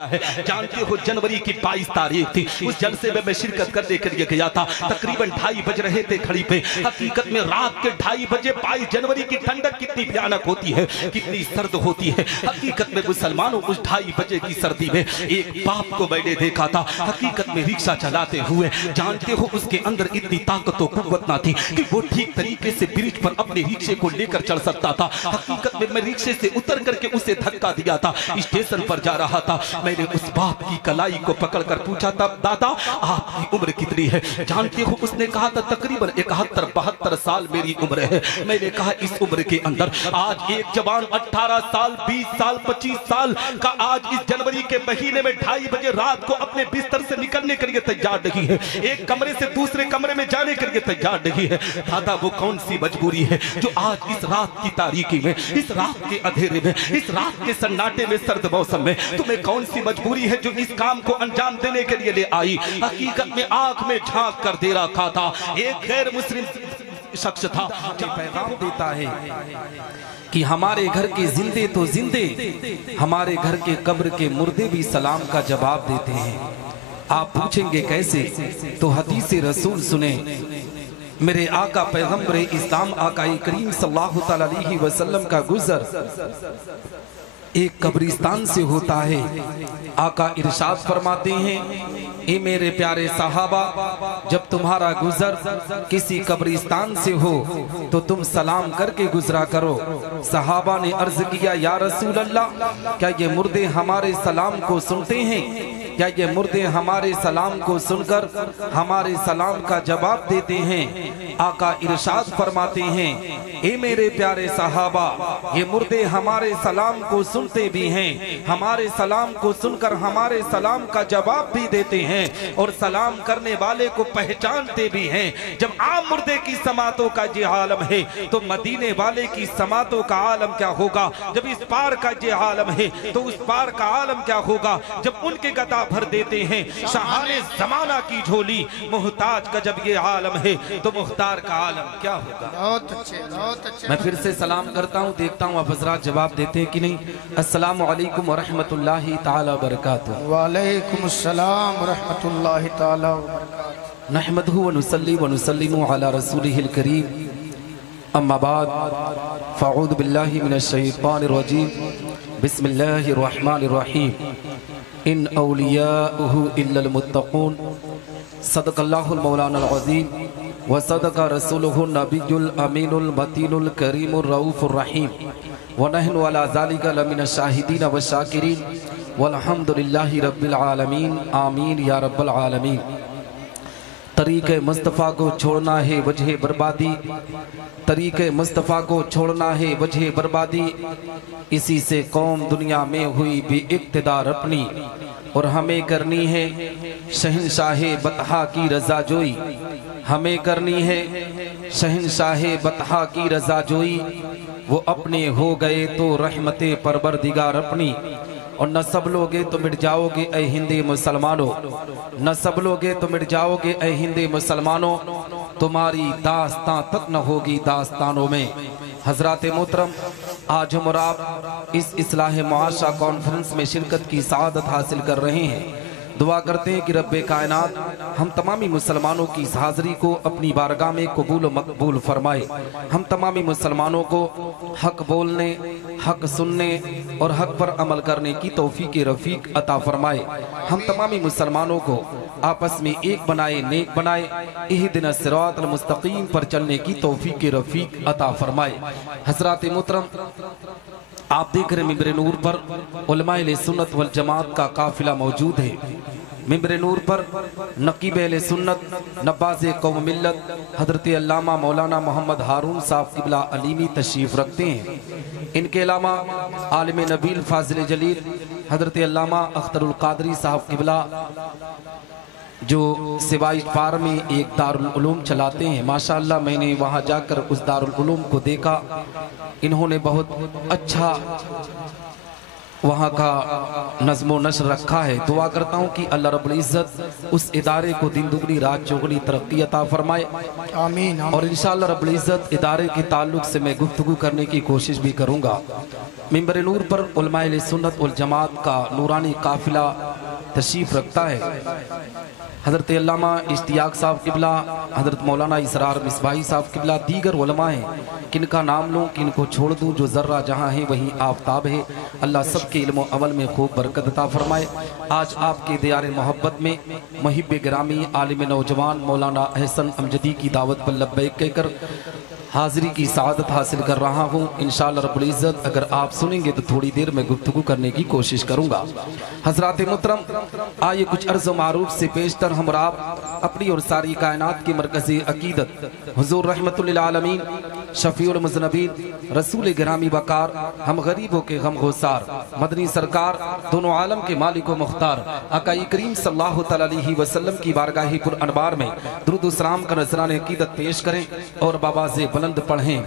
जानते हो जनवरी की 22 तारीख थी। उस जलसे में मैं शिरकत करने के लिए गया था। तकरीबन 2:30 बज रहे थे घड़ी पे। हकीकत में रात के 2:30 बजे 22 जनवरी की ठंडक कितनी भयानक होती है, कितनी सर्द होती है। हकीकत में मुसलमानों उस 2:30 बजे की सर्दी में एक बाप को मैंने देखा था, हकीकत में रिक्शा चलाते हुए। जानते हो उसके अंदर इतनी ताकत और कुव्वत ना थी कि वो ठीक तरीके से ब्रिज पर अपने रिक्शे को लेकर चल सकता था। हकीकत में मैं रिक्शे से उतर करके उसे धक्का दिया था, स्टेशन पर जा रहा था। मैंने उस बाप की कलाई को पकड़कर पूछा था, दादा आपकी उम्र कितनी है? जानते हो उसने कहा था तकरीबन 71-72 साल मेरी उम्र है। मैंने कहा इस उम्र के अंदर आज एक जवान 18 साल 20 साल 25 साल का आज इस जनवरी के महीने में 2:30 बजे रात को अपने बिस्तर से निकलने के लिए तैयार नहीं है, एक कमरे से दूसरे कमरे में जाने के लिए तैयार नहीं है। दादा वो कौन सी मजबूरी है जो आज इस रात की तारीकी में, इस रात के अंधेरे में, इस रात के सन्नाटे में, सर्द मौसम में तुम्हें कौन सी मजबूरी है जो इस काम को अंजाम देने के लिए ले आई? हकीकत में आंख में झांक कर दे रखा था। एक गैर मुस्लिम शख्स था जो पैगाम देता है कि हमारे घर के जिंदे तो जिंदे, हमारे घर के कब्र के मुर्दे भी सलाम का जवाब देते हैं। आप पूछेंगे कैसे? तो हदीस रसूल सुने। मेरे आका पैगंबर इस्लाम आकाई करीम सल्लल्लाहु अलैहि वसल्लम का गुजर एक कब्रिस्तान से होता है। आका इरशाद फरमाते हैं, ए मेरे प्यारे सहाबा, जब तुम्हारा गुजर किसी कब्रिस्तान से हो तो तुम सलाम करके गुजरा करो। सहाबा ने अर्ज किया, या रसूल अल्लाह, क्या ये मुर्दे हमारे सलाम को सुनते हैं? क्या ये मुर्दे हमारे सलाम को सुनकर हमारे सलाम का जवाब देते हैं? आका इरशाद फरमाते हैं, ए मेरे प्यारे सहाबा, ये मुर्दे हमारे सलाम को सुनते भी हैं, हमारे सलाम को सुनकर हमारे सलाम का जवाब भी देते हैं और सलाम करने वाले को पहचानते भी हैं। जब आम मुर्दे की समातों का ये आलम है तो मदीने वाले की समातों का आलम क्या होगा? जब इस पार का ये आलम है तो उस पार का आलम क्या होगा? जब उनके गदा भर देते हैं शाहाने जमाना की झोली, मुहताज का जब ये आलम है तो मुख्तार का आलम क्या होगा? बहुत अच्छे, बहुत अच्छे। मैं फिर से सलाम करता हूँ, देखता हूँ आप हजरात जवाब देते हैं कि नहीं। अस्सलामु अलैकुम व रहमतुल्लाहि ताला व बरकातुहू। वालेकुम अस्सलाम व रहमतुल्लाहि ताला व बरकातुहू। नहमदुहु व नुसल्ली व नुसल्लिमु अला रसूलिहिल करीम, अम्मा बाद, फ़अऊज़ु बिल्लाहि मिनश शैतानिर रजीम, बिस्मिल्लाहिर रहमानिर रहीम। इन औलियाउहु इल्लल मुत्तक़ून, सदक़ल्लाहुल मौलानाल अज़ीम व सदक़ रसूलुहुन नबियुल अमीनुल मतीनुल करीमुर रऊफ़ुर रहीम व नहनु अला ज़ालिका लमिनश शाहिदीन व शाकिरीन वल्हम्दुलिल्लाहि रब्बिल आलमीन, आमीन या रब्बल आलमीन। तरीक़े मुस्तफ़ा को छोड़ना है वजह बर्बादी, तरीक़े मुस्तफ़ा को छोड़ना है वजह बर्बादी, इसी से कौम दुनिया में हुई बेइक़्तिदार अपनी, और हमें करनी है शहंशाहे बतहा की रज़ा जोई, हमें करनी है शहंशाहे बतहा की रज़ा जोई। वो अपने हो गए तो रहमते परवरदिगार अपनी, और न सब लोगे तो मिट जाओगे ऐ हिंदी मुसलमानों, न सब लोगे तो मिट जाओगे ऐ हिंदी मुसलमानों, तुम्हारी दास्तां तक न होगी दास्तानों में। हजरात मोहतरम, आज हम और आप इस इस्लाह मुआशरा कॉन्फ्रेंस में शिरकत की सआदत हासिल कर रहे हैं। दुआ करते हैं कि रब्बे कायनात हम तमामी मुसलमानों की इस हाज़री को अपनी बारगाह में कबूल व मकबूल फरमाए। हम तमामी मुसलमानों को हक बोलने, हक सुनने और हक पर अमल करने की तौफीक रफ़ीक अता फरमाए। हम तमामी मुसलमानों को आपस में एक बनाए, नेक बनाए, इहदिना सिरातल मुस्तकीम पर चलने की तौफीक रफ़ीक अता फरमाए। हज़रात मोहतरम, आप देख रहे मिंबर नूर पर उलमाए सुन्नत वल जमात का काफिला मौजूद है। मिंबर नूर पर नकीब अहले सुन्नत, नवाज़े कौम मिल्लत हज़रत अल्लामा मौलाना मोहम्मद हारून साहब क़िबला अलीमी तशरीफ़ रखते हैं। इनके अलावा आलिम नबील फाजिल जलील हज़रत अल्लामा अख्तरुल क़ादरी साहब क़िबला जो सिवाई पार में एक दारुल उलूम चलाते हैं। माशाअल्लाह, मैंने वहाँ जाकर उस दारुल उलूम को देखा। इन्होंने बहुत अच्छा वहाँ का नज़्म व नशर रखा है। दुआ करता हूँ कि अल्लाह रब्बुल इज़्ज़त उस इदारे को दिन दुगनी रात चौगुनी तरक्की अता फरमाए। आमीन। और इंशाअल्लाह रब्बुल इज़्ज़त इदारे के ताल्लुक से मैं गुफ्तगू करने की कोशिश भी करूँगा। मिंबर नूर पर उलमाए अहले सुन्नत वल जमात का नूरानी काफिला तशरीफ़ रखता है। हज़रत अल्लामा इश्तियाक साहब किबला, हज़रत मौलाना इसरार मिसबाही साहब किबला, दीगर उलमा हैं किनका नाम लूँ किनको छोड़ दूँ, जो ज़र्रा जहाँ है वहीं आफ्ताब है। अल्लाह सबके इल्म अमल में खूब बरकत अता फरमाए। आज आपके दियार मोहब्बत में मुहिब गिरामी आलिम नौजवान मौलाना अहसन अमजदी की दावत पर लब्बैक कहकर हाज़िरी की सआदत हासिल कर रहा हूँ। इंशाअल्लाह रब्बुल इज़्ज़त अगर आप सुनेंगे तो थोड़ी देर में गुफ्तगू करने की कोशिश करूँगा। हज़रात मुहतरम, आइए कुछ अर्ज़ व मारूफ से पेशतर हम आप अपनी और सारी कायनात की मरकज़ी अकीदत हुज़ूर रहमतुल लिल आलमीन शफ़ीउल मुज़नबीन रसूल गिरामी वकार हम गरीबों के गम गुसार मदनी सरकार दोनों आलम के मालिक व मुख्तार आक़ाई करीम सल्लल्लाहु तआला अलैहि वसल्लम की बारगाह पुर अनवार में दुरूद व सलाम का नज़राने अकीदत पेश करें और बाबा से बुलंद पढ़ें।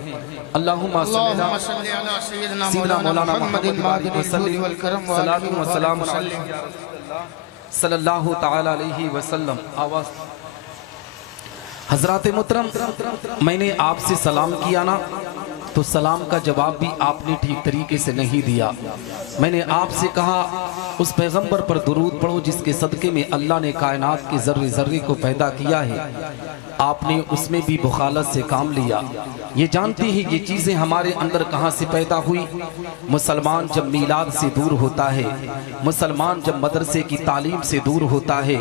अल्लाहुम्मा सल्ली अला सय्यिदना मौलाना मुहम्मदिन सल्लल्लाहु व सलाम सल्लल्लाहु तआला अलैहि वसल्लम। आवाज़। हज़रात मुहतरम, मैंने आपसे सलाम किया ना तो सलाम का जवाब भी आपने ठीक तरीके से नहीं दिया। मैंने आपसे कहा उस पैगंबर पर दुरूद पढ़ो जिसके सदके में अल्लाह ने कायनात के ज़र्रे ज़र्रे को पैदा किया है। आपने उसमें भी बुखालत से काम लिया। ये जानते हैं ये चीज़ें हमारे अंदर कहाँ से पैदा हुई। मुसलमान जब मीलाद से दूर होता है, मुसलमान जब मदरसे की तालीम से दूर होता है,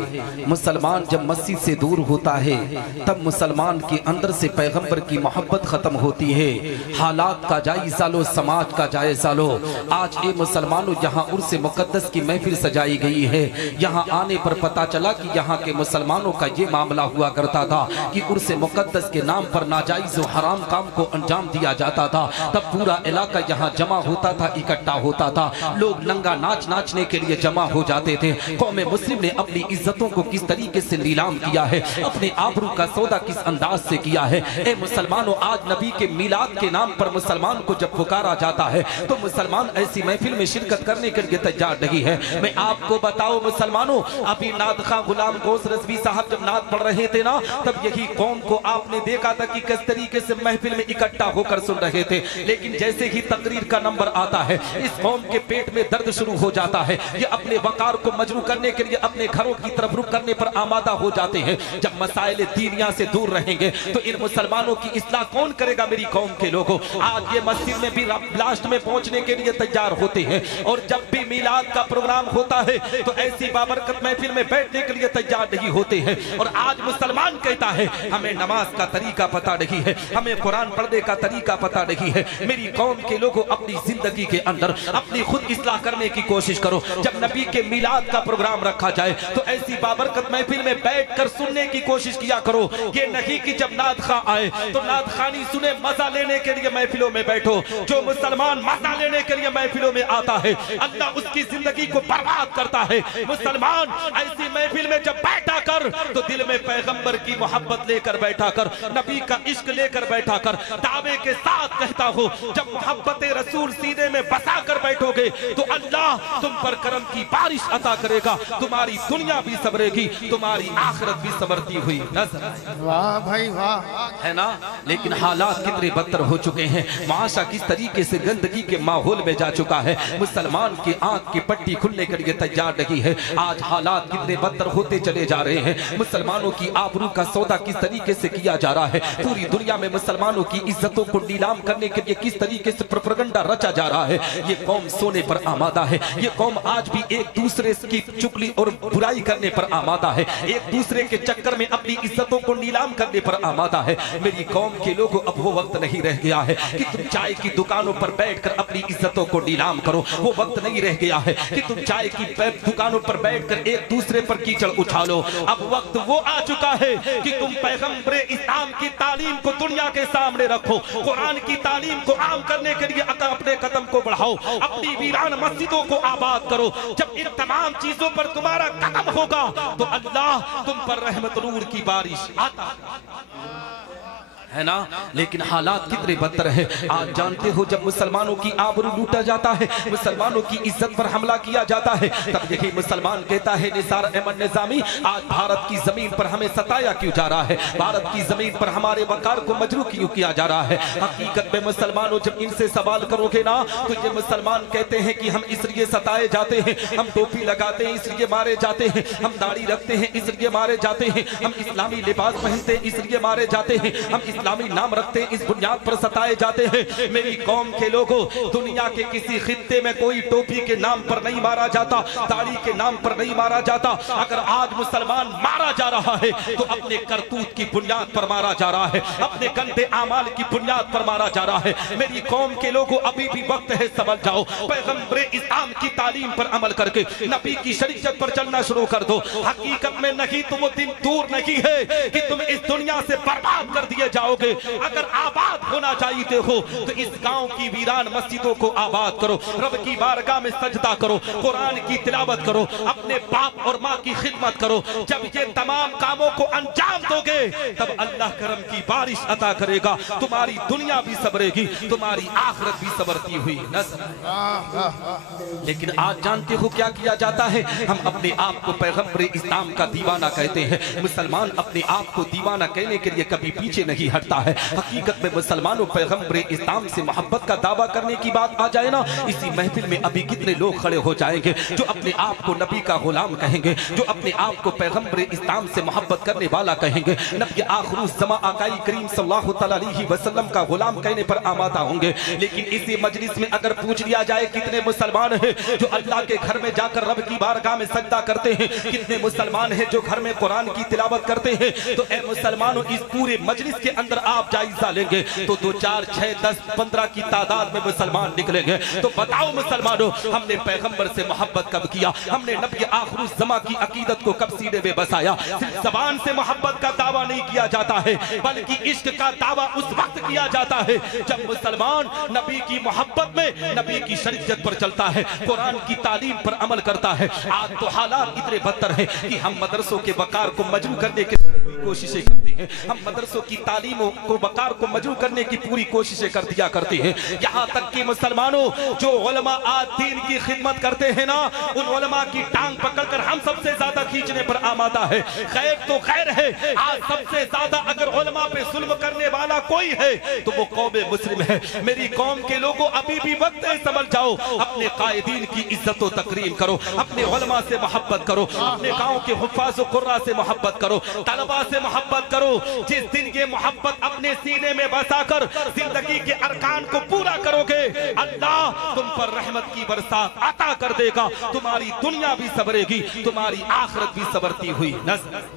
मुसलमान जब मस्जिद से दूर होता है, तब मुसलमान के अंदर से पैगंबर की मोहब्बत ख़त्म होती है। हालात का जायज़ा लो, समाज का जायज़ा लो। आज ए मुसलमानों, यहाँ उर्स मुक़द्दस की महफिल सजाई गई है। यहाँ आने पर पता चला कि यहाँ के मुसलमानों का ये मामला हुआ करता था कि उर्स मुक़द्दस के नाम पर नाजायज़ व हराम काम को अंजाम दिया जाता था। तब पूरा इलाका यहाँ जमा होता था, इकट्ठा होता था। लोग नंगा नाच नाचने के लिए जमा हो जाते थे। कौम मुस्लिम ने अपनी इज्जतों को किस तरीके से नीलाम किया है, अपने आबरू का सौदा किस अंदाज से किया है। ए मुसलमानों, आज नबी के मिलाद के नाम पर मुसलमान को जब पुकारा जाता है तो मुसलमान ऐसी महफिल में शिरकत करने के लिए तैयार नहीं है। मैं आपको बताऊं मुसलमानों, अभी नात खां गुलाम गौस रज़वी साहब जब नात पढ़ रहे थे ना, तब यही कौम को आपने देखा था कि किस तरीके से महफिल में इकट्ठा होकर सुन रहे थे। लेकिन जैसे ही तकरीर का नंबर आता है, इस कौम के पेट में दर्द शुरू हो जाता है। ये अपने वकार को मजरू करने के लिए अपने घरों की तरफ रुख करने पर आमादा हो जाते हैं। जब मसाइल दीनिया से दूर रहेंगे तो इन मुसलमानों की इस्लाह कौन करेगा। मेरी कौम के लोगों, आज ये मस्जिद में भी लास्ट में पहुंचने के लिए तैयार होते हैं, और जब भी मिलाद का प्रोग्राम होता है तो ऐसी बाबरकत महफिल में बैठने के लिए तैयार नहीं होते हैं। और आज मुसलमान कहता है हमें नमाज का तरीका पता नहीं है, हमें कुरान पढ़ने का तरीका पता नहीं है। मेरी कौम के लोगों, अपनी जिंदगी के अंदर अपनी खुद इस्लाह करने की कोशिश करो। जब नबी के मिलाद का प्रोग्राम रखा जाए तो ऐसी बाबरकत महफिल में बैठकर सुनने की कोशिश किया करो। ये नहीं कि जब नात खां आए तो नात खानी सुने, मजा लेने के लिए महफिलों में बैठो। जो मुसलमान मजा लेने के लिए महफिलों में आता है, अल्लाह उसकी जिंदगी को बर्बाद करता है। मुसलमान ऐसी महफिल में जब बैठा कर तो दिल में पैगंबर की मोहब्बत लेकर बैठा कर, नबी का इश्क लेकर बैठा कर। दावे के साथ कहता हो, जब मोहब्बत रसूल सीने में बसा कर बैठोगे तो अल्लाह तुम पर करम की बारिश अता करेगा। तुम्हारी दुनिया भी संवरेगी, तुम्हारी आखिरत भी संवरती हुई नजर। वाह भाई वाह, है ना। लेकिन हालात कितने बदतर हो चुके हैं, माशा किस तरीके से गंदगी के माहौल में जा चुका है। मुसलमान की आंख की पट्टी खुलने के लिए तैयार नहीं है। आज हालात कितने बदतर होते चले जा रहे हैं। मुसलमानों की आबरू का सौदा किस तरीके से किया जा रहा है। पूरी दुनिया में मुसलमानों की इज्जतों को नीलाम करने के लिए किस तरीके से प्रोपेगेंडा रचा जा रहा है। ये कौम सोने पर आमादा है। ये कौम आज भी एक दूसरे की चुगली और बुराई करने पर आमादा है। एक दूसरे के चक्कर में अपनी इज्जतों को नीलाम करने पर आमादा है। मेरी कौम के लोगों, अब वो वक्त नहीं रह गया है कि तुम चाय की दुकानों पर बैठकर अपनी इज्जतों को नीलाम करो। वो वक्त नहीं रह गया है कि तुम चाय की दुकानों पर बैठकर एक दूसरे पर कीचड़ उछालो। अब वक्त वो आ चुका है कि तुम पैगंबर इस्लाम की तालीम को दुनिया के सामने रखो। कुरान की तालीम को आम करने के लिए अपने कदम को बढ़ाओ, अपनी वीरान मस्जिदों को आबाद करो। जब इन तमाम चीजों पर तुम्हारा कदम होगा तो अल्लाह तुम पर रहमत नूर की बारिश आता है ना, लेकिन हालात कितने बदतर है। आज जानते हो जब मुसलमानों की आबरू लूटा जाता है, मुसलमानों की इज्जत पर हमला किया जाता है, तब यही मुसलमान कहता है निसार अहमद निजामी, आज भारत की जमीन पर हमें सताया क्यों जा रहा है, भारत की जमीन पर हमारे वकार को मजरू क्यों किया जा रहा है। हकीकत में मुसलमानों जब इनसे सवाल करोगे ना तो ये मुसलमान कहते हैं कि हम इसलिए सताए जाते हैं, हम टोपी लगाते हैं इसलिए मारे जाते हैं, हम दाढ़ी रखते हैं इसलिए मारे जाते हैं, हम इस्लामी लिबास पहनते हैं इसलिए मारे जाते हैं, हम इस्लामी नाम रखते हैं इस बुनियाद पर सताए जाते हैं। मेरी कौम के लोगों, दुनिया के किसी खित्ते में कोई टोपी के नाम पर नहीं मारा जाता, दाढ़ी के नाम पर नहीं मारा जाता। अगर आज मुसलमान मारा जा रहा है तो अपने करतूत की बुनियाद पर मारा जा रहा है, अपने गंदे आमाल की बुनियाद पर मारा जा रहा है। मेरी कौम के लोगों, अभी भी वक्त है, समझ जाओ, पैगंबर इस्लाम की तालीम पर अमल करके नबी की शरीयत पर चलना शुरू कर दो। हकीकत में नहीं तो वो दिन दूर नहीं है कि तुम इस दुनिया से बर्बाद कर दिए जाओगे। अगर आबाद होना चाहते हो तो इस गांव की वीरान मस्जिदों को आबाद करो, रब की बारगाह में सजदा करो, कुरान की तिलावत करो, अपने बाप और माँ की खिदमत करो। जब ये तमाम कामों को अंजाम दोगे तब अल्लाह करम की बारिश अता करेगा, तुम्हारी दुनिया भी सबरेगी, तुम्हारी आखिरत भी सबरती हुई नजर। लेकिन आज जानते हो क्या किया जाता है, हम अपने आप को पैगंबर इस्लाम का दीवाना कहते हैं। मुसलमान अपने आप को दीवाना कहने के लिए कभी पीछे नहीं हटता है। हकीकत में मुसलमानों पैगंबर इस्लाम से मोहब्बत का दावा करने की बात आ जाए ना, इसी महफिल में अभी कितने लोग खड़े हो जाएंगे जो अपने आप को नबी का गुलाम कहेंगे, जो अपने आप को पैगंबर इस्लाम से मोहब्बत करने वाला कहेंगे, नबी आखिरुज़्ज़मा आकाई करीम सल्लल्लाहु अलैहि वसल्लम का गुलाम कहने पर आमादा होंगे। लेकिन इसी मजलिस में अगर पूछ लिया जाए कितने मुसलमान हैं जो अल्लाह के घर में जाकर रब की बारगाह में सजदा करते हैं, कितने मुसलमान हैं जो घर में कुरान की तिलावत करते हैं, तो ए मुसलमानों, इस पूरे मजलिस के अंदर आप जायजा लेंगे तो 2, 4, 6, 10, 15 की तादाद में मुसलमान निकलेंगे। तो बताओ मुसलमानों, हमने पैगंबर से मोहब्बत कब किया, हमने नबी आखिरुज़्ज़मा की अकीदत को कब सीने में बसाया। सिर्फ ज़बान से मोहब्बत का दावा नहीं किया जाता है, बल्कि इश्क का दावा उस वक्त किया जाता है जब मुसलमान नबी की मोहब्बत में नबी की शरीयत पर चलता है, कुरान की तालीम पर अमल करता है। आज तो हालात इतने बदतर हैं कि हम मदरसों के वकार को मजरू करने की कोशिशें करते हैं, हम मदरसों की तालीमों को वकार को मजरू करने की पूरी कोशिशें कर दिया करते हैं। यहाँ तक कि मुसलमानों जो उलमा आज दीन की खिदमत करते हैं ना, उन उलमा की टांग पकड़कर हम सबसे ज्यादा खींचने पर आमादा है। खैर तो खैर है, आज सबसे ज्यादा अगर उलमा पे जुल्म करने वाला कोई है तो वो कौम मुस्लिम है। मेरी कौम के लोगों, अभी भी वक्त है, समझ जाओ, अपने कायदीन की इज्जत और तकरीम करो, अपने उलमा से मोहब्बत करो, अपने गांव के हुफ्फाज़ व कुर्रा से मोहब्बत करो, तलबा से मोहब्बत करो। जिस दिन ये मोहब्बत अपने सीने में बसाकर जिंदगी के अरकान को पूरा करोगे, अल्लाह तुम पर रहमत की बरसात अता कर देगा, तुम्हारी दुनिया भी सबरेगी, तुम्हारी आखिरत भी सबरती हुई नजर।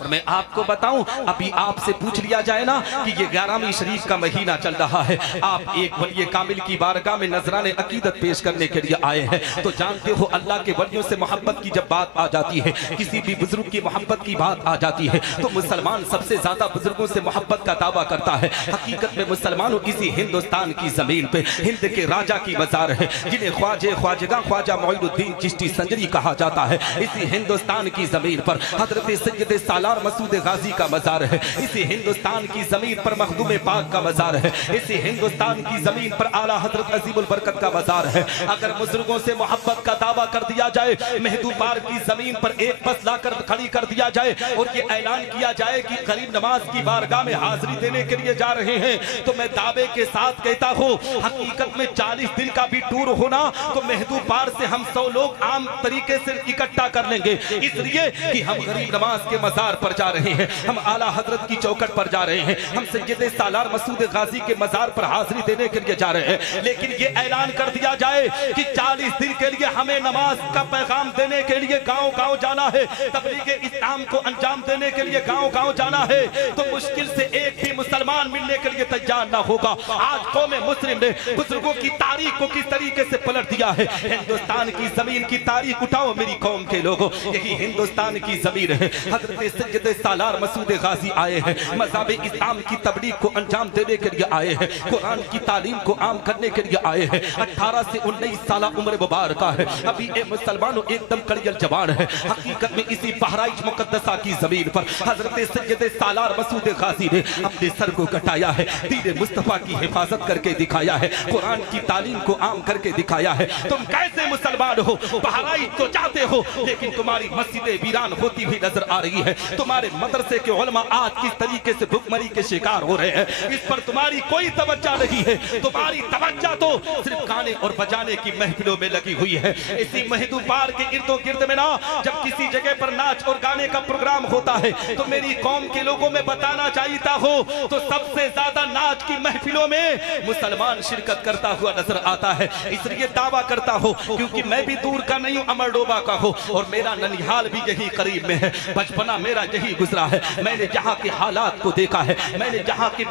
और मैं आपको बताऊं, अभी आपसे पूछ लिया जाए ना कि ये 11वीं शरीफ का महीना चल रहा है, आप एक वली कामिल की बारगाह में नजराने अकीदत पेश करने के लिए आए हैं, तो जानते हो अल्लाह के वलियों से मोहब्बत की जब बात आ जाती है, किसी भी बुजुर्ग की मोहब्बत की बात आ जाती है, तो मुसलमान सबसे ज्यादा बुजुर्गों से मोहब्बत का दावा करता है। हकीकत में मुसलमानों इसी हिंदुस्तान की जमीन पे हिंद के राजा की मजार है, जिन्हें ख्वाजा ख्वाजा मोइनुद्दीन चिश्ती संजरी कहा जाता है। इसी हिंदुस्तान की जमीन पर हजरत सैयद सालार मसूद गाजी का मजार है। इसी हिंदुस्तान की जमीन पर मखदूम पाक का मजार है। इसी हिंदुस्तान की जमीन पर आला हजरत अजीमुल बरकत का मजार है। अगर बुजुर्गों से मोहब्बत का दावा कर दिया जाए, महदू पार की जमीन पर एक बस लाकर खड़ी कर दिया जाए और ये ऐलान किया जाए कि करीब नमाज की बारगाह में हाजिरी देने के लिए जा रहे हैं, तो मैं दावे के साथ कहता हूँ, हकीकत में 40 दिन का भी टूर होना तो महदू पार से हम 100 लोग आम तरीके से इकट्ठा कर लेंगे, इसलिए कि हम गरीब नमाज के मजार पर जा रहे हैं, हम आला हजरत की चौखट पर जा रहे हैं, हम सैयद सालार मसूद गाजी के मजार पर हाजिरी देने के लिए जा रहे हैं। लेकिन ये ऐलान कर दिया जाए कि 40 दिन के लिए हमें नमाज का पैगाम देने के लिए गांव-गांव जाना है, तबलीग इस्लाम को अंजाम देने के लिए गांव-गांव जाना है, तो मुश्किल से एक भी मुसलमान मिलने के लिए तैयार ना होगा। आज कौम मुस्लिम ने बुजुर्गों की तारीख को किस तरीके से पलट दिया है। हिंदुस्तान की जमीन की तारीख उठाओ मेरी कौम के लोगों, यही हिंदुस्तान की जमीन है। हजरत सैयद सालार मसूद गाजी आए हैं, मज़हब इस्लाम की तबलीग को अंजाम देने के लिए आए हैं, कुरान की तालीम को आम करने के लिए आए हैं। 18 से 19 साल उम्र मुबारक है, अभी ए मुसलमानों एकदम कड़ियल जवान है। हकीकत में इसी बहराइच मुकद्दसा की जमीन पर हजरत सैयद सालार मसूद गाजी ने अपने सर को कटाया है, दीन मुस्तफा की हिफाजत करके दिखाया है, कुरान की तालीम को आम करके दिखाया है। तुम कैसे मुसलमान हो? बहराइच तो जाते हो लेकिन तुम्हारी मस्जिदें वीरान होती हुई नजर आ रही है, तुम्हारे मदरसे के उलमा आज किस तरीके से भुखमरी के शिकार हो रहे हैं, इस पर तुम्हारी कोई तवज्जो नहीं है। तुम्हारी तवज्जो तो सिर्फ गाने और बजाने की महफिलों में लगी हुई है। इसी महदूपार के इर्दो गिर्द में ना जब किसी जगह पर नाच और गाने का प्रोग्राम होता है तो मेरी कौम के लोगों में बताना चाहता हो तो सबसे ज्यादा नाच की महफिलों में मुसलमान शिरकत करता हुआ नजर आता है। इसलिए दावा करता हो क्योंकि मैं भी दूर का नहीं हूं, अमरडोबा का हो और मेरा ननिहाल भी यही करीब में है, बचपना मेरा यही गुजरा है। मैंने जहां के हालात को देखा है, मैंने जहां के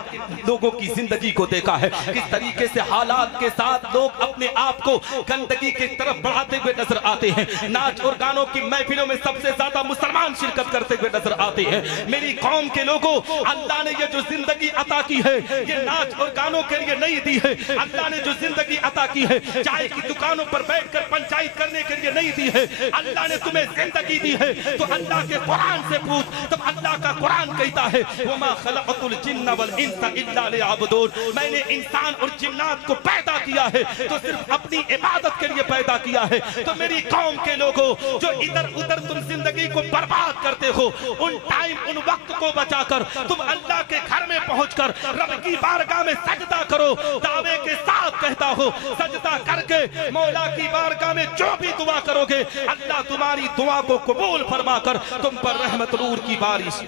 लोगों की जिंदगी को देखा है, किस तरीके से हालात के साथ लोग अपने आप को गंदगी की तरफ बढ़ाते हुए नजर आते हैं। नाच और गानों की महफिलों में सबसे ज्यादा मुसलमान शिरकत करते हुए नजर आते हैं। मेरी कौम के लोगों, अल्लाह ने ये जो जिंदगी अता की है ये नाच और गानों के लिए नहीं दी है। अल्लाह ने जो जिंदगी अता की है चाय की दुकानों पर बैठकर पंचायत करने के लिए नहीं दी है। अल्लाह ने तुम्हें जिंदगी दी है तो अल्लाह के कुरान से पूछ, तब अल्लाह का कुरान कहता है वमा खलक़तुल जिन्न वल इंसा इल्ला लियअबुदून, मैंने इंसान और जिन्नात को पैदा किया है तो सिर्फ अपनी इबादत के लिए पैदा किया है। तो मेरी कौम के लोगों जो इधर उधर तुम जिंदगी को बर्बाद करते हो, उन टाइम उन वक्त को बचाकर तुम अल्लाह के घर में पहुंचकर रब की बारगाह में सजदा करो। दावे के साथ कहता हो सजदा करके मौला की बारगाह में जो भी दुआ करोगे अल्लाह तुम्हारी दुआ को कबूल फरमाकर तुम पर रहमत नूर की बारिश।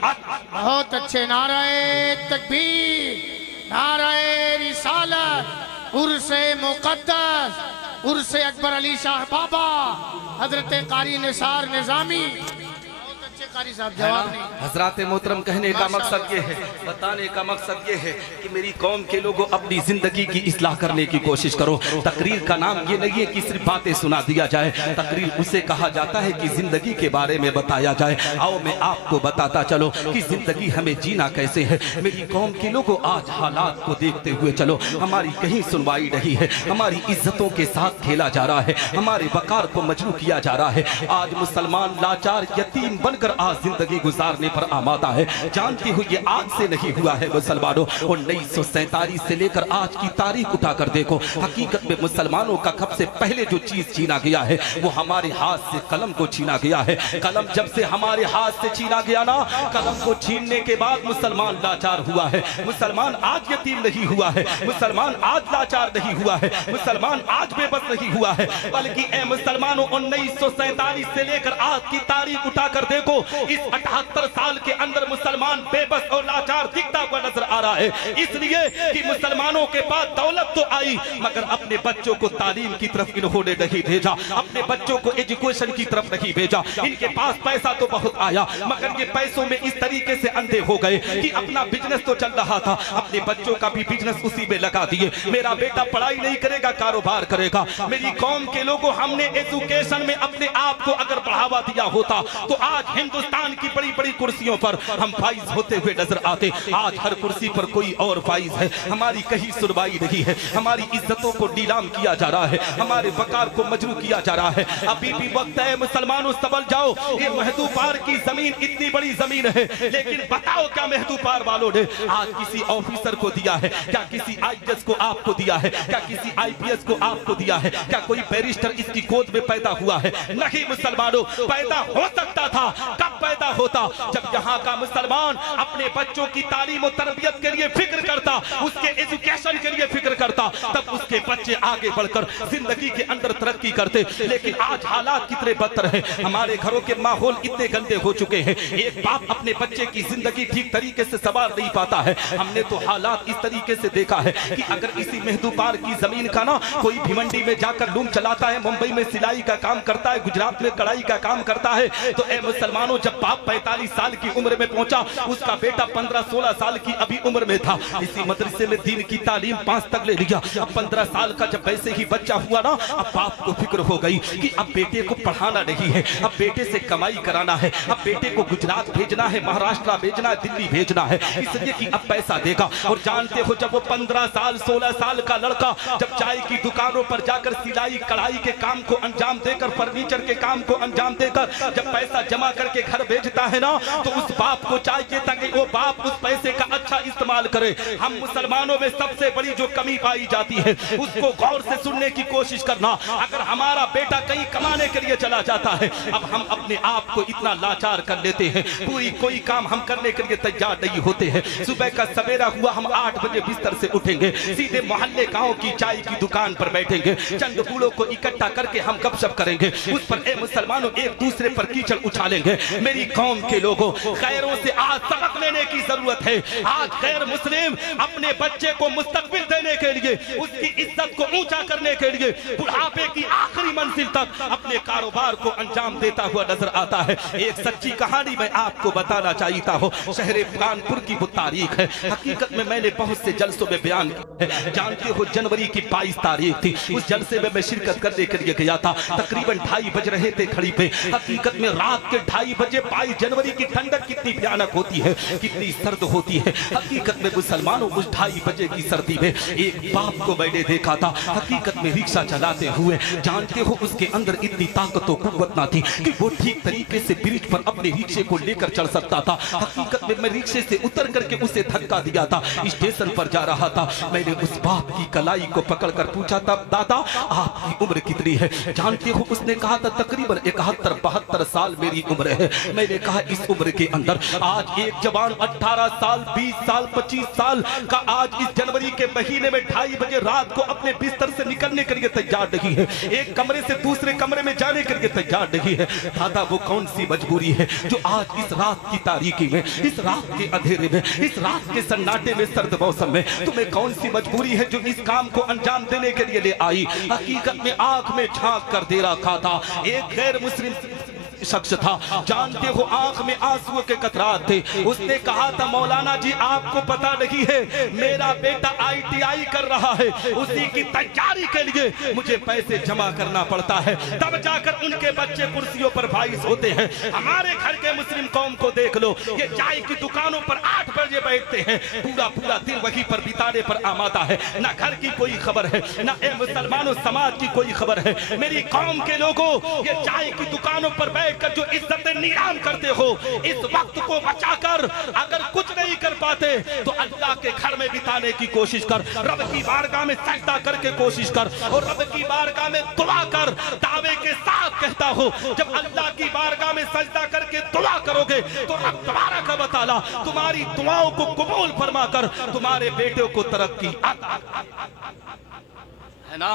बहुत अच्छे। नाराए तकबीर, नाराए रिसालत, उर्से मुकद्दस, उर्से अकबर अली शाह बाबा, हजरत कारी निसार निजामी। बहुत अच्छे कारी साहब, जवाब नहीं। हजरात मोहतरम, कहने का मकसद ये है, बताने का मकसद ये है कि मेरी कौम के लोगों अपनी जिंदगी की इस्लाह करने की कोशिश करो। तकरीर का नाम ये नहीं है कि सिर्फ बातें सुना दिया जाए, तकरीर उसे कहा जाता है कि जिंदगी के बारे में बताया जाए। आओ मैं आपको बताता चलो कि जिंदगी हमें जीना कैसे है। मेरी कौम के लोगों आज हालात को देखते हुए चलो, हमारी कहीं सुनवाई नहीं है, हमारी इज्जतों के साथ खेला जा रहा है, हमारे वकार को मजरू किया जा रहा है। आज मुसलमान लाचार यतीम बनकर आज जिंदगी गुजारने पर आमादा है। जानती हुई ये आज से नहीं हुआ है मुसलमानों, 1947 से लेकर आज की तारीख उठाकर देखो, हकीकत में मुसलमानों का सबसे पहले जो चीज छीना गया है वो हमारे हाथ से कलम को छीना गया है। कलम जब से हमारे हाथ से छीना गया ना, कलम को छीनने के बाद मुसलमान लाचार हुआ है। मुसलमान आज यतीम नहीं हुआ है, मुसलमान आज लाचार नहीं हुआ है, मुसलमान आज बेबस नहीं हुआ है, बल्कि ए मुसलमानों 1947 से लेकर आज की तारीख उठाकर देखो, इस 78 साल के अंदर मुसलमान बेबस और लाचार दिखता हुआ नजर आ रहा है। इसलिए कि मुसलमानों के पास दौलत तो आई मगर अपने बच्चों को तालीम की तरफ इन्होंने नहीं भेजा, अपने बच्चों को एजुकेशन की तरफ नहीं भेजा। इनके पास पैसा तो बहुत आया मगर ये पैसों में इस तरीके से अंधे हो गए कि अपना बिजनेस तो चल रहा था, अपने बच्चों का भी बिजनेस उसी में लगा दिए। मेरा बेटा पढ़ाई नहीं करेगा, कारोबार करेगा। मेरी कौम के लोगों, हमने एजुकेशन में अपने आप को अगर बढ़ावा दिया होता तो आज हिंदुस्तान की बड़ी बड़ी कुर्सियों पर हम फाइज होते हुए नजर आते। आज हर कुर्सी पर कोई और फाइज है, हमारी कहीं सुनवाई नहीं है, हमारी इज्जतों को नीलाम किया जा रहा है, हमारे वकार को मजरू किया जा रहा है। अभी भी वक्त है मुसलमानों, संभल जाओ। ये महदूपार की जमीन इतनी बड़ी जमीन है, लेकिन बताओ क्या महदूपार वालों ने आज किसी ऑफिसर को दिया है? क्या किसी आईएएस को आपको दिया है? क्या किसी आईपीएस को आपको दिया है? क्या कोई बैरिस्टर इसकी गोद में पैदा हुआ है? नहीं मुसलमानों, पैदा हो सकता था। कब पैदा होता? जब यहाँ का मुसलमान अपने बच्चों की तालीम और तरबियत के लिए फिक्र करता, उसके एजुकेशन के लिए फिक्र करता, तब उसके बच्चे आगे बढ़कर जिंदगी के अंदर तरक्की करते। लेकिन आज हालात कितने बदतर हैं, हमारे घरों के माहौल इतने गंदे हो चुके हैं, एक बाप अपने बच्चे की जिंदगी ठीक तरीके से संवार नहीं पाता है। हमने तो हालात इस तरीके से देखा है कि अगर इसी महदूपार की जमीन का ना कोई भिवंडी में जाकर लूम चलाता है, मुंबई में सिलाई का काम करता है, गुजरात में कढ़ाई का काम करता है। तो ए मुसलमानों, जब बाप 45 साल की उम्र में पहुंचा, उसका बेटा 15-16 साल की अभी उम्र में था। इसी मदरसे में दीन की तालीम 5 तक ले लिया। अब 15 साल का जब वैसे ही बच्चा हुआ ना, अब बाप को फिक्र हो गई कि अब बेटे को पढ़ाना नहीं है, अब बेटे से कमाई कराना है, अब बेटे को गुजरात भेजना है, महाराष्ट्र भेजना है, दिल्ली भेजना है, इसलिए कि अब पैसा देगा। और जानते हो, जब वो 15 साल 16 साल का लड़का जब चाय की दुकानों पर जाकर सिलाई कढ़ाई के काम को अंजाम देकर, फर्नीचर के काम को अंजाम देकर जब पैसा जमा करके घर भेजता है ना, तो उस बाप को चाहिए ताकि वो बाप उस पैसे का अच्छा इस्तेमाल करे। हम मुसलमानों में सबसे बड़ी जो कमी पाई जाती है, उसको गौर से सुनने की कोशिश करना। अगर हमारा बेटा कहीं कमाने के लिए चला जाता है, अब हम अपने आप को इतना लाचार कर लेते हैं, कोई काम हम करने के लिए तैयार नहीं होते हैं। सुबह का सवेरा हुआ, हम 8 बजे बिस्तर से उठेंगे, सीधे मोहल्ले गांव की चाय की दुकान पर बैठेंगे, चंद फूलों को इकट्ठा करके हम गपशप करेंगे, उस पर ए मुसलमानों एक दूसरे पर कीचड़ उछालेंगे। मेरी कौम के लोगों, गैरों से आज सबक लेने की जरूरत है। आज गैर मुस्लिम अपने बच्चे को मुस्तकबिल देने के लिए, उसकी इज्जत को ऊंचा करने के लिए, बुढ़ापे की आखिरी मंजिल तक अपने कारोबार को अंजाम देता हुआ नजर आता है। एक सच्ची कहानी मैं आपको बताना चाहता हूँ। शहर कानपुर की वो तारीख है, हकीकत में मैंने बहुत से जलसों में बयान किया है। जानते हो, जनवरी की 22 तारीख थी। उस जलसे में मैं शिरकत करने के लिए गया था। तकरीबन 2:30 बज रहे थे घड़ी पे। हकीकत में रात के 2:30 बजे 22 जनवरी की ठंडक कितनी भयानक होती है, कितनी सर्द होती है। हकीकत में मुसलमानों, उस 2:30 बजे की सर्दी में एक बाप को मैंने देखा था, हकीकत में रिक्शा चलाते हुए। जानते हो, उसके अंदर इतनी ताकत और कुव्वत ना थी कि वो ठीक तरीके से ब्रिज पर अपने रिक्शे को लेकर चढ़ सकता था। हकीकत में मैं रिक्शे से उतर करके उसे धक्का दिया था, स्टेशन पर जा रहा था। मैंने उस बाप की कलाई को पकड़कर पूछा था, दादा आपकी उम्र कितनी है? जानते हो, उसने कहा था तकरीबन 71-72 साल मेरी उम्र है। मैंने कहा, इस उम्र के अंदर आज एक जवान 18 साल 20 साल 25 साल का आज इस जनवरी के महीने में 2:30 बजे रात को अपने बिस्तर से निकलने के लिए तैयार नहीं है, एक कमरे से दूसरे कमरे में जाने के लिए तैयार नहीं है। दादा, वो कौन सी मजबूरी है जो आज इस रात की तारीकी में, इस रात के अंधेरे में, इस रात के सन्नाटे में, सर्द मौसम में तुम्हें कौन सी मजबूरी है जो इस काम को अंजाम देने के लिए ले आई? हकीकत में आंख में झांक कर दे रखा था। एक गैर मुस्लिम शख्स था, जानते हो, आंख में आंसुओं के कतरात थे। उसने कहा था, मौलाना जी आपको पता नहीं है, मेरा बेटा ITI कर रहा है, उसी की तैयारी के लिए मुझे पैसे जमा करना पड़ता है, तब जाकर उनके बच्चे कुर्सियों पर फाइज होते हैं। हमारे घर के मुस्लिम कौम को देख लो, ये चाय की दुकानों पर 8 बजे बैठते हैं, पूरा दिन वहीं पर बिताने पर आमादा है। ना घर की कोई खबर है, ना मुसलमानों समाज की कोई खबर है। मेरी कौम के लोगों, ये चाय की दुकानों पर बैठ कर जो इज्जतें नीलाम करते हो, इस वक्त को बचाकर अगर कुछ नहीं कर पाते तो अल्लाह के घर में बिताने की कोशिश कर, रब की बारगाह में सजदा करके कोशिश कर, और रब की बारगाह में दुआ कर। दावे के साथ कहता हो, जब अल्लाह की बारगाह में सजदा करके दुआ करोगे तो रब तबारक व तआला तुम्हारी दुआओं को कबूल फरमाकर तुम्हारे बेटों को तरक्की है ना।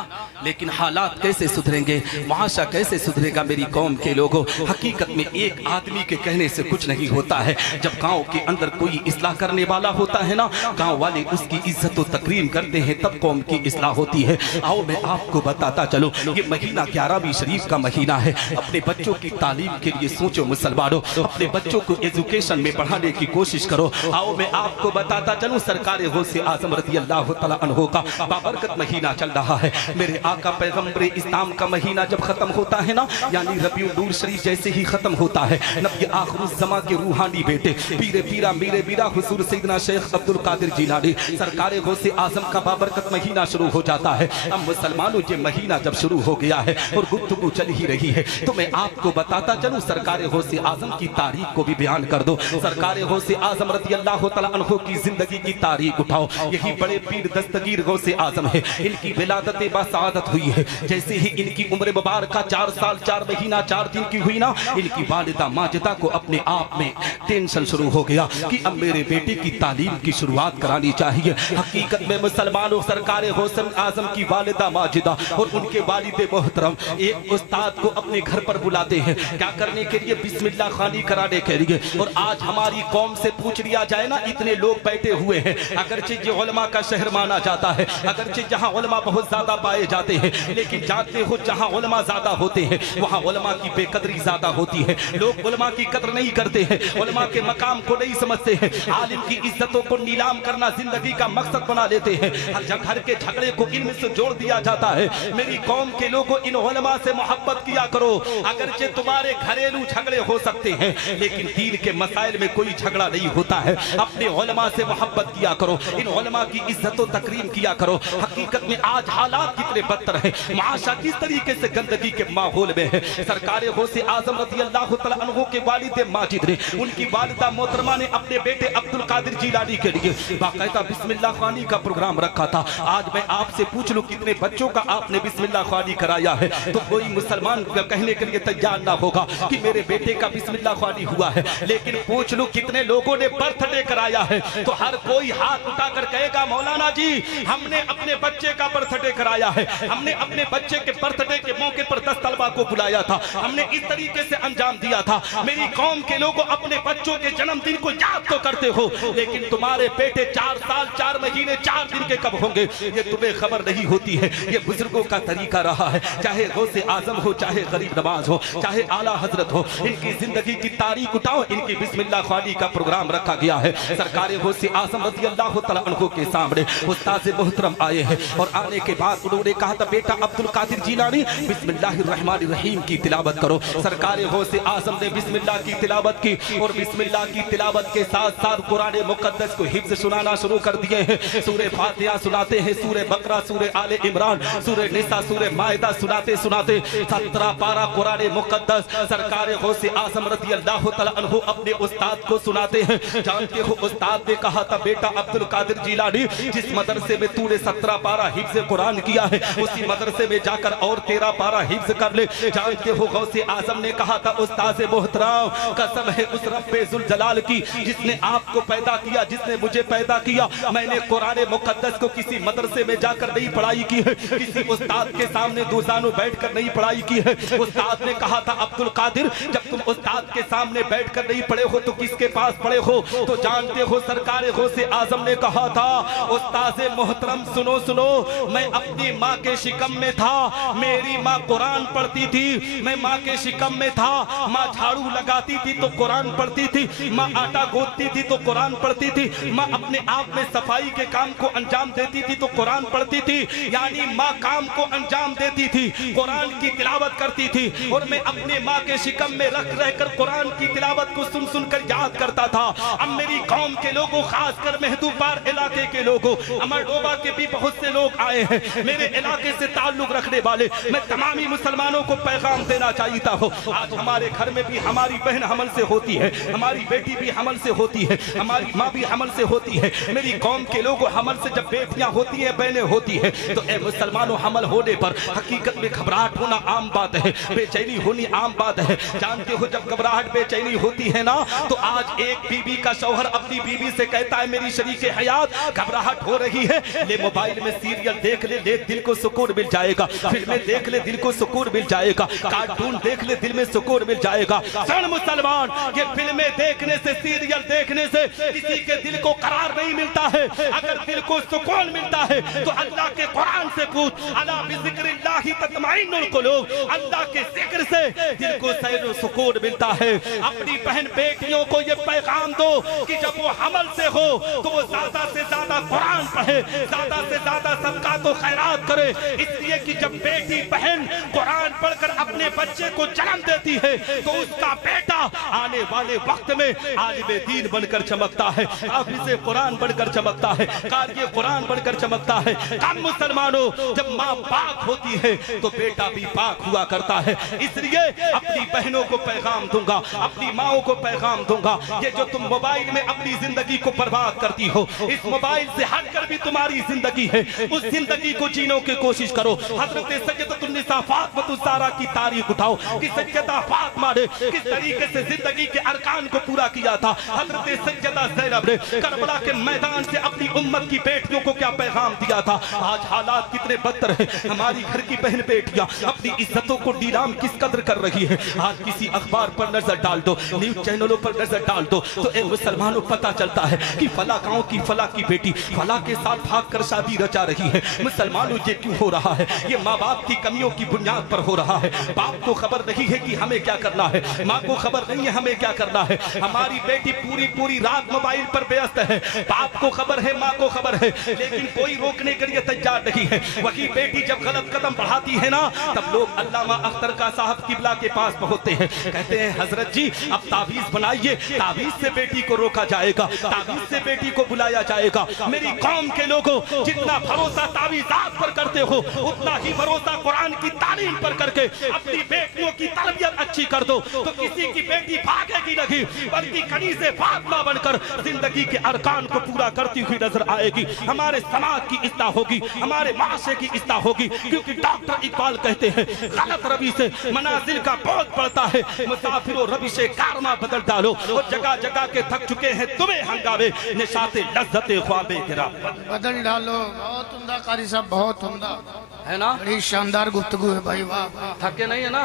लेकिन हालात कैसे सुधरेंगे, मुआशरा कैसे सुधरेगा मेरी कौम के लोगों? हकीकत में एक आदमी के कहने से कुछ नहीं होता है। जब गांव के अंदर कोई इस्लाह करने वाला होता है ना, गांव वाले उसकी इज्जत और तकरीम करते हैं, तब कौम की इस्लाह होती है। आओ मैं आपको बताता चलो, ये महीना 11वीं शरीफ का महीना है। अपने बच्चों की तालीम के लिए सोचो मुसलमानों, अपने बच्चों को एजुकेशन में बढ़ाने की कोशिश करो। आओ मैं आपको बताता चलूं, सरकार गौसे आजम रज़ी अल्लाह तआला अन्हु का बाबरकत महीना चल रहा है। मेरे आका पैगंबर इस्लाम का महीना जब खत्म होता है ना, यानी रबीउल शरीफ जैसे ही खत्म होता है, नबी आखिरुज़्ज़मा के रूहानी बेटे पीरे पीरा मीरे बीरा हुजूर सैयदना शेख अब्दुल कादिर जिलानी सरकार गौसे आजम का बाबरकत महीना शुरू हो जाता है। अब मुसलमानों, ये महीना जब शुरू हो गया है और गुफ्तगू चल ही रही है, तो मैं आपको बताता चलूं, सरकार गौसे आजम की तारीख को भी बयान कर दो। सरकार गौसे आजम रज़ी अल्लाह तआला अन्हु की जिंदगी की तारीख उठाओ। यही बड़े पीर दस्तगीर गौसे आजम है, इनकी विलादत बासादत हुई है। जैसे ही इनकी उम्र मुबारक 4 साल 4 महीना 4 दिन की हुई ना, इनकी वालिदा माजिदा को अपने आप में टेंशन शुरू हो गया कि अब मेरे बेटे की तालीम की शुरुआत करानी चाहिए। हकीकत में मुसलमानों, सरकार गौसे आजम की वालिदा माजिदा और उनके वालिद मोहतरम एक उस्ताद को अपने घर पर बुलाते हैं, क्या करने के लिए? बिस्मिल्लाह खानी कराने के लिए। और आज हमारी कौम से पूछ लिया जाए ना, इतने लोग बैठे हुए हैं, अगरचे ये उलमा का शहर माना जाता है, अगरचे जहाँ उलमा बहुत ज्यादा ज्यादा पाए जाते हैं, लेकिन जानते हो जहां उलमा ज्यादा होते हैं वहां उलमा की बेकदरी ज्यादा होती है। लोग उलमा की कदर नहीं करते हैं, उलमा के मकाम को नहीं समझते हैं, आलिम की इज्जतों को नीलाम करना जिंदगी का मकसद बना लेते हैं। हर घर के झगड़े को इल्म से जोड़ दिया जाता है। मेरी कौम के लोगों, इन उलमा से मोहब्बत किया करो। अगरचे तुम्हारे घरेलू झगड़े हो सकते हैं, लेकिन दीन के मसाइल में कोई झगड़ा नहीं होता है। अपने उलमा से मोहब्बत किया करो, इन उलमा की इज्जत और तकरीम किया करो। हकीकत में आज हालात कितने बदतर हैं, माशा किस तरीके से गंदगी के माहौल में है। सरकारे गौसे आजम रज़ी अल्लाह तआला अन्हु के वालिद माजिद ने, उनकी वालिदा मोहतरमा ने अपने बेटे अब्दुल कादिर जीलानी के लिए बाकायदा बिस्मिल्लाह ख़वानी का प्रोग्राम रखा था। आज मैं आपसे पूछ लूं कितने बच्चों का आपने बिस्मिल्लाह ख़वानी कराया है, तो कोई मुसलमान कहने के लिए तैयार ना होगा कि मेरे बेटे का बिस्मिल्लाह ख़वानी हुआ है। लेकिन पूछ लूं कितने लोगों ने बर्थडे कराया है, तो हर कोई हाथ उठाकर कहेगा मौलाना जी हमने अपने बच्चे का बर्थडे कराया है, हमने अपने बच्चे के बर्थडे के मौके पर 10 तलबा को बुलाया था, हमने इस तरीके से अंजाम दिया था। मेरी कौम के लोगों, अपने बच्चों के जन्मदिन को याद तो करते हो, लेकिन तुम्हारे बेटे 4 साल 4 महीने 4 दिन के कब होंगे ये तुम्हें खबर नहीं होती है। ये बुजुर्गों का तरीका रहा है, चाहे गौसे आजम हो, चाहे गरीब नवाज हो, चाहे आला हजरत हो, इनकी जिंदगी की तारीख उठाओ, इनकी बिस्मिल्लाह ख़वानी का प्रोग्राम रखा गया है। सरकारे गौसे आजम रज़ी अल्लाह तआला अन्हु के सामने उस्ताद मोहतरम आए हैं और आने के बाद उन्होंने कहा था बेटा अब्दुल कादिर जीलानी बिस्मिल्लाहिर्रहमानिर्रहीम की तिलावत करो। सरकारे गौसे आजम ने बिस्मिल्लाह की तिलावत की और बिस्मिल्लाह की तिलावत के साथ साथ कुरान मुक़द्दस को हिफ्ज़ सुनाना शुरू कर दिए हैं। सूरह फातिहा सुनाते हैं, सूरह बकरा, सूरह आले इमरान, सूरह निसा, सूरह माइदा सुनाते सुनाते 17 पारा कुरान मुक़द्दस सरकारे गौसे आजम रज़ी अल्लाह तआला अन्हु अपने उस्ताद को सुनाते हैं। जानते हो उस्ताद ने कहा था बेटा अब्दुल कादिर जीलानी जिस मदरसे में तूने 17 पारा हिफ्ज़ कुरान किया है उसी मदरसे में जाकर और 13 पारा हिफ्ज़ कर ले। जानते हो गौसे आजम ने कहा था उस्ताद मोहतरम कसम है उस रब्बे जुल जलाल की जिसने आपको पैदा किया, जिसने मुझे पैदा किया, मैंने कुरान मुक़द्दस को किसी मदरसे में जाकर नहीं पढ़ाई की है, किसी उस्ताद के सामने दोजानो बैठकर नहीं पढ़ाई की है। उस्ताद ने कहा था अब्दुल कादिर जब तुम उस्ताद के सामने बैठकर नहीं पढ़े हो तो किसके पास पढ़े हो? तो जानते हो सरकारे गौसे आजम ने कहा था उस्ताद मोहतरम सुनो सुनो, मैं अपनी माँ के शिकम में था, मेरी माँ कुरान पढ़ती थी, मैं माँ के शिकम में था, माँ झाड़ू लगाती थी तो कुरान पढ़ती थी, माँ आटा गोदती थी तो कुरान पढ़ती थी, माँ अपने आप में सफाई के काम को अंजाम देती थी तो कुरान पढ़ती थी, यानी माँ काम को अंजाम देती थी, कुरान की तिलावत करती थी और मैं अपने माँ के शिकम में रहकर कुरान की तिलावत को सुन सुन कर याद करता था। अब मेरी कौम के लोगों, खासकर महदूबार इलाके के लोगों, अमरडोबा के भी बहुत से लोग आए हैं, मेरे इलाके से ताल्लुक रखने वाले, मैं तमामी मुसलमानों को पैगाम देना चाहता हूँ। आज हमारे घर में भी हमारी बहन हमल से होती है, हमारी बेटी भी हमल से होती है, हमारी माँ भी हमल से होती है। मेरी कौम के लोगों, हमल से जब बेटियां होती हैं, बहनें होती हैं, तो ए मुसलमानों हमल होने पर हकीकत में घबराहट होना आम बात है, बेचैनी होनी आम बात है। जानते हो जब घबराहट बेचैनी होती है ना, तो आज एक बीबी का शौहर अपनी बीबी से कहता है मेरी शरीके हयात घबराहट हो रही है, ले मोबाइल में सीरियल देख ले, दिल को सुकून मिल जाएगा, फिल्में देख ले, दिल को सुकून मिल जाएगा, कार्टून देख ले, दिल में सुकून मिल जाएगा। सुन मुसलमान, ये फिल्में देखने से, सीरियल देखने से किसी के दिल को करार नहीं मिलता है। अगर दिल को सुकून मिलता है तो अल्लाह के कुरान से पूछ, अला बिज़िक्रिल्लाहि तत्मइन्नुल कुलूब, अल्लाह के जिक्र से दिल को सैर सुकून मिलता है। अपनी बहन बेटियों को ये पैगाम दो कि जब वो हमल से हो तो वो ज्यादा से ज्यादा कुरान पढ़े, ज्यादा से ज्यादा सदका तो खैरात करे, इसलिए कि जब बेटी बहन कुरान पढ़कर अपने बच्चे को जन्म देती है तो उसका बेटा आने वाले वक्त में आलिम दीन बनकर चमकता है, हाफिज़े कुरान बनकर चमकता है, कारी कुरान बनकर चमकता है। कम मुसलमानों, जब माँ पाक होती है तो बेटा भी पाक हुआ करता है। इसलिए अपनी बहनों को पैगाम दूंगा, अपनी माओ को पैगाम दूंगा, ये जो तुम मोबाइल में अपनी जिंदगी को बर्बाद करती हो, इस मोबाइल से हटकर भी तुम्हारी जिंदगी है, उस जिंदगी को जीने की कोशिश करो। हजरत सैयदतुन्निसा फातिमा ज़हरा की तारीख उठाओ कि सैयदा फातिमा ने किस तरीके से जिंदगी के अरकान को पूरा किया था। हजरत सैयदा ज़ैनब ने करबला के मैदान से अपनी उम्मत की बेटियों को क्या पैगाम दिया था। आज हालात कितने बदतर हैं, हमारी घर की बहन बेटियां अपनी इज्जतों को नीलाम किस कदर कर रही है। आज किसी अखबार पर नजर डाल दो, न्यूज चैनलों पर नजर डाल दो तो एक मुसलमानों पता चलता है कि फला गांव की फला की बेटी फला के साथ भाग कर शादी रचा रही है। मुसलमानों ये क्यों हो रहा है? ये माँ बाप की कमियों की बुनियाद पर हो रहा है। बाप को खबर नहीं है कि हमें क्या करना है, माँ को खबर नहीं है हमें क्या करना है। हमारी बेटी पूरी पूरी रात मोबाइल पर व्यस्त है, बाप को खबर है, माँ को खबर है, लेकिन कोई रोकने के लिए तैयार नहीं है। वही बेटी जब गलत कदम बढ़ाती है ना, तब लोग अल्लामा अख्तर का साहब किबला के पास पहुंचते हैं, कहते हैं हजरत जी अब ताबीज बनाइए, ताबीज से बेटी को रोका जाएगा, ताबीज से बेटी को बुलाया जाएगा। मेरी कौम के लोगों, जितना भरोसा ताबीजात पर करते हो, उतना ही भरोसा कुरान की तालीम पर करके अपनी बेटियों की तरबियत अच्छी कर दो, तो किसी की बेटी भागेगी नहीं, बल्कि कड़ी से फातिमा बनकर जिंदगी के अरकान को पूरा करती हुई नजर आएगी। हमारे समाज की इस्लाह होगी, हमारे माशरे की इस्लाह होगी, क्योंकि डॉक्टर इकबाल कहते हैं गलत रवि से मनाजिल का बोझ पड़ता है, मुसाफिरों रवि से कारवा बदल डालो, और जगह जगह के थक चुके हैं तुम्हें हंगामे निशाते लज्जते ख्वाबे गिरा बदल डालो। बहुत उम्दा कारी साहब, बहुत उम्दा है ना, बड़ी शानदार गुफ्तगू है भाई, वाह वाह। थके नहीं है ना,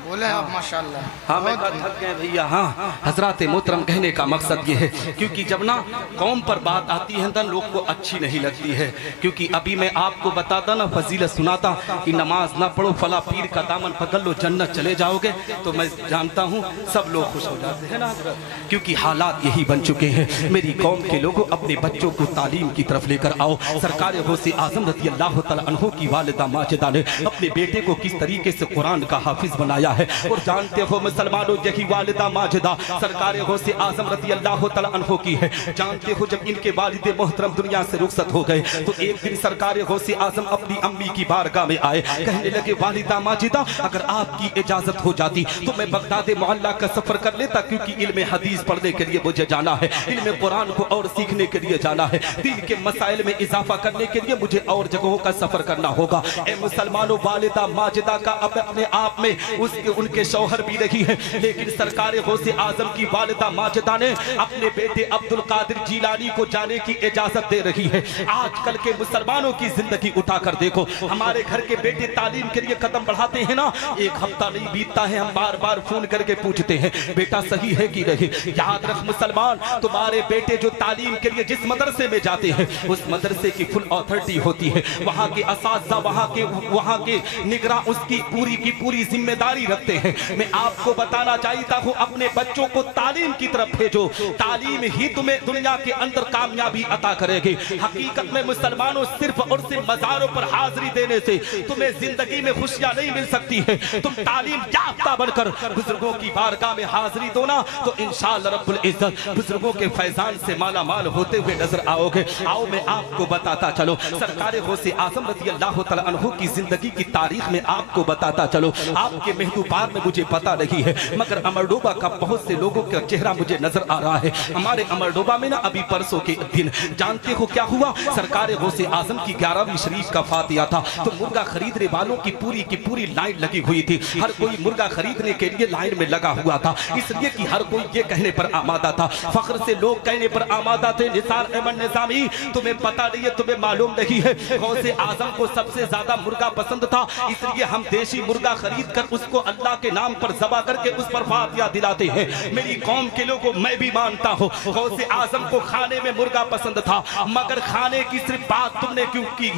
बोले आप माशाल्लाह। हाँ मैं थक गए भैया। हाँ हजरत मोहतरम, कहने का मकसद ये है क्योंकि जब ना कौम पर बात आती है ना लोग को अच्छी नहीं लगती है, क्योंकि अभी मैं आपको बताता ना फजीलत सुनाता कि नमाज ना पढ़ो फला पीर का दामन पकड़ लो जन्नत चले जाओगे, तो मैं जानता हूँ सब लोग खुश हो जाते हैं ना, क्योंकि हालात यही बन चुके हैं। मेरी कौम के लोगों, अपने बच्चों को तालीम की तरफ लेकर आओ। सरकार गौसे आजम रज़ी अल्लाह तआला अन्हु की वालिदा माजिदा ने अपने बेटे को किस तरीके से कुरान का हाफिज बनाया है, और जानते हो मुसलमानों यही वालिदा माजिदा सरकार गौसे आजम रज़ी अल्लाह तआला अन्हु की है। जानते हो जब इनके वालिद मोहतरम दुनिया से रुखसत हो गए, तो एक दिन सरकार गौसे आजम अपनी अम्मी की बारगाह में आए, कहने लगे वालिदा माजिदा अगर आपकी इजाजत हो जाती तो मैं बगदाद मोहल्ला का सफर कर लेता, क्योंकि इल्म हदीस पढ़ने के लिए मुझे जाना है, इल्म कुरान को और सीखने के लिए जाना है, दीन के मसाइल में इजाफा करने के लिए मुझे और जगहों का सफर करना होगा। ए मुसलमानों, वालिदा माजिदा का अब अपने आप में उनके शौहर भी नहीं है, लेकिन सरकार गौसे आजम की वालिदा माजिदा ने अपने बेटे अब्दुल कादिर जीलानी को जाने की इजाजत दे रही है। आजकल के मुसलमानों की जिंदगी उठाकर देखो, हमारे घर के बेटे तालीम के लिए कदम बढ़ाते हैं ना, एक हफ्ता नहीं बीतता है हम बार बार फोन करके पूछते हैं बेटा सही है कि नहीं। याद रख मुसलमान, तुम्हारे बेटे जो तालीम के लिए जिस मदरसे में जाते हैं, उस मदरसे की फुल अथॉरिटी होती है, वहाँ के असातिज़ा वहाँ के निगरां उसकी पूरी की पूरी जिम्मेदारी रखते हैं। मैं आपको बताना चाहता हूँ अपने बच्चों को तालीम की तरफ भेजो, तालीम ही तुम्हें दुनिया के अंदर कामयाबी अता करेगी। हकीकत में मुसलमानों, सिर्फ और सिर्फ मज़ारों पर हाजिरी देने से तुम्हें जिंदगी में खुशियां नहीं मिल सकती है। तुम तालीम याफ्ता बनकर बुजुर्गों की बारगाह में हाजिरी दो ना, तो इंशाअल्लाह रब्बुल इज्जत बुजुर्गों के फैजान से माला माल होते हुए नजर आओगे। आओ मैं आपको बताता चलो, सरकार गौसे आजम रज़ी अल्लाह तआला अन्हु की जिंदगी की तारीख में आपको बताता चलो। आपके महदूबार में मुझे पता नहीं है, मगर अमरडोबा का बहुत से लोगों का चेहरा मुझे नजर आ रहा है। हमारे अमरडोबा में ना अभी परसों के दिन जानते हो क्या हुआ, सरकार गौसे आजम की 11वीं शरीफ का फातिहा था, तो मुर्गा खरीदने वालों की पूरी लाइन लगी हुई थी। हर कोई मुर्गा खरीदने के लिए लाइन में लगा हुआ था, इसलिए कि हर कोई ये कहने पर आमादा था, फख्र से लोग कहने पर आमादा थे निसार अहमद निजामी तुम्हें पता नहीं है, तुम्हें मालूम नहीं है, गौसे आजम को सबसे ज्यादा मुर्गा पसंद था, इसलिए हम देशी मुर्गा खरीद कर उसको अल्लाह के नाम पर ज़बा करके उस पर फातिहा दिलाते हैं। मेरी कौम के लोगों, मैं भी मानता हूँ गौसे आजम को खाने में मुर्गा पसंद था, मगर खाने की सिर्फ बात तुमने क्यों की?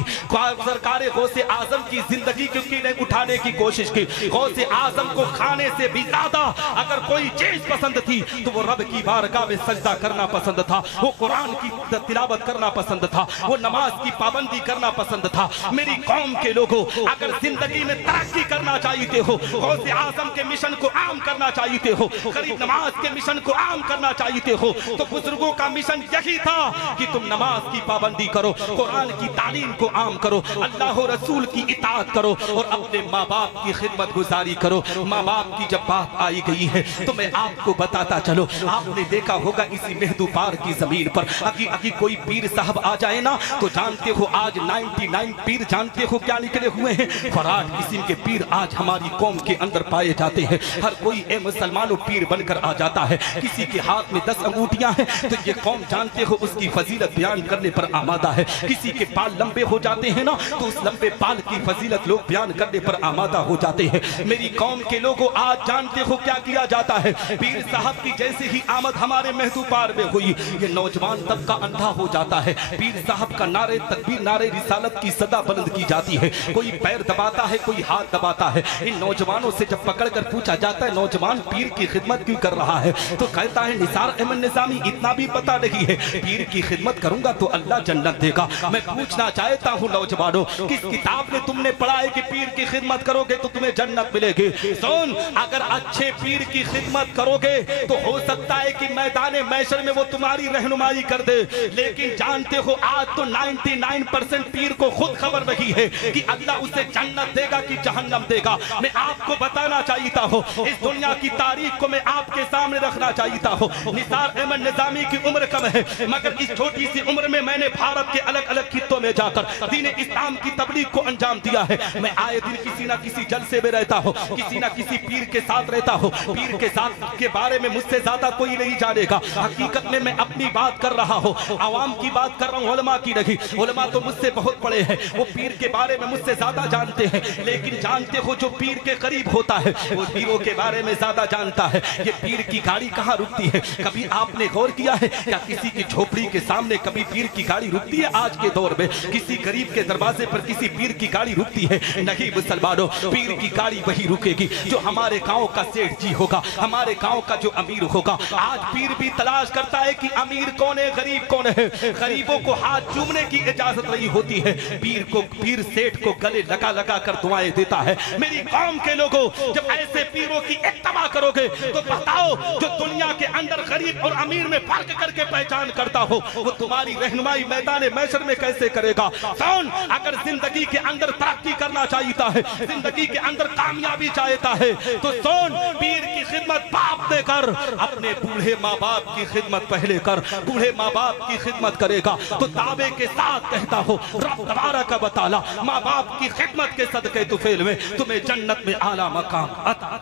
सरकार गौसे आजम की जिंदगी क्यों नहीं उठाने की कोशिश की? गौसे आजम को खाने से भी ज्यादा अगर कोई चीज पसंद थी तो वो रब की बारगाह में सजदा करना पसंद था, वो कुरान की तिलावत करना पसंद था, वो नमाज की पाबंदी करना पसंद था। मेरी कौम के लोगों, अगर जिंदगी में तरक्की करना चाहते हो, गौसे आजम के मिशन को आम करना चाहते हो, गरीब नमाज के मिशन को आम करना चाहते हो, तो बुजुर्गों का मिशन यही था कि तुम नमाज की पाबंदी करो, कुरान की तालीम को आम करो, अल्लाह और रसूल की इताअत करो, और अपने माँ बाप की खिदमत गुजारी करो। माँ बाप की जब बात आई गई है तो मैं आपको बताता चलो, आपने देखा होगा इसी मेहदूबार की जमीन पर अभी कोई पीर साहब आ जाए ना, तो जानते हो आज 99 पीर जानते हो क्या निकले हुए हैं? फराड किस्म के पीर आज हमारी कौम के अंदर अंदर पाए जाते हैं। हर कोई ए मुसलमानों पीर बनकर आ जाता है। किसी के हाथ में 10 अंगूठियां हैं तो ये कौम जानते हो उसकी फजीलत बयान करने पर आमादा है। किसी के बाल लंबे हो जाते हैं ना तो उस लंबे बाल की फजीलत लोग बयान करने पर आमादा हो जाते हैं। मेरी कौम के लोगों, आज जानते हो क्या किया जाता है? पीर साहब की जैसे ही आमद हमारे महदूपार में हुई, ये नौजवान तबका अंधा हो जाता है। पीर साहब का नारे तकबीर, नारे रिसालत की सदा बुलंद की जाती है। कोई पैर दबाता है, कोई हाथ दबाता है। इन नौजवानों से जब पकड़ कर पूछा जाता है नौजवान पीर की खिदमत क्यों कर रहा है, तो कहता है निसार अहमद निजामी इतना भी पता नहीं है, पीर की खिदमत करूंगा तो अल्लाह जन्नत देगा। मैं पूछना चाहता हूँ नौजवानों, किस किताब में तुमने पढ़ा है कि पीर की खिदमत करोगे तो तुम्हें जन्नत मिलेगी? सुन, अगर अच्छे पीर की खिदमत करोगे तो हो सकता है कि मैदान मैशर में वो तुम्हारी रहनुमाई कर दे, लेकिन जानते हो आज तो 99% पीर को खुद खबर नहीं है कि अल्लाह उसे जन्नत देगा कि जहन्नम देगा। मैं आपको बताना चाहता हूँ, इस दुनिया की तारीख को मैं आपके सामने रखना चाहता हूँ। निसार अहमद निजामी की उम्र कम है, मगर इस छोटी सी उम्र में मैंने भारत के अलग अलग खित्तों में जाकर दीन इस्लाम की तबलीग को अंजाम दिया है। मैं आए दिन किसी ना किसी जलसे में रहता हूँ, किसी ना किसी पीर के साथ रहता हूँ। पीर के साथ के बारे में मुझसे ज्यादा कोई नहीं जानेगा। हकीकत में मैं अपनी बात कर रहा हूँ, आवाम की बात कर रहा हूँ, उलमा की नहीं। उलमा तो मुझसे बहुत बड़े हैं, वो पीर के बारे में मुझसे ज्यादा जानते हैं, लेकिन जानते हो जो पीर के करीब होता है वो पीरों के बारे में ज्यादा जानता है। ये पीर की गाड़ी कहाँ रुकती है, कभी आपने गौर किया है क्या? किसी की झोपड़ी के सामने कभी पीर की गाड़ी रुकती है? आज के दौर में किसी गरीब के दरवाजे पर किसी पीर की गाड़ी रुकती है? नहीं मुसलमानों, पीर की गाड़ी वही रुकेगी जो हमारे गांव का सेठ जी होगा, हमारे गांव का जो अमीर होगा। आज पीर भी तलाश करता है कि अमीर कौन है, गरीब कौन है। गरीबों को हाथ चूमने की इजाजत नहीं होती है, पीर सेठ को गले लगा लगा कर दुआएं देता है। मेरी कौम के लोगों, जब ऐसे पीरों की इत्तबा करोगे तो बताओ जो दुनिया के अंदर गरीब और अमीर में फर्क करके पहचान करता हो वो तुम्हारी रहनुमाई मैदान मैशर में कैसे करेगा? कौन अगर जिंदगी के अंदर तरक्की करना चाहता है, जिंदगी के अंदर कामयाबी चाहता है, तो सोन पीर की खिदमत बाप ने कर, अपने बूढ़े माँ बाप की खिदमत पहले कर। बूढ़े माँ बाप की खिदमत करेगा तो दावे के साथ कहता हो रब तबारक व तआला माँ बाप की खिदमत के सदके तुफैल में तुम्हें जन्नत में आला मकाम अता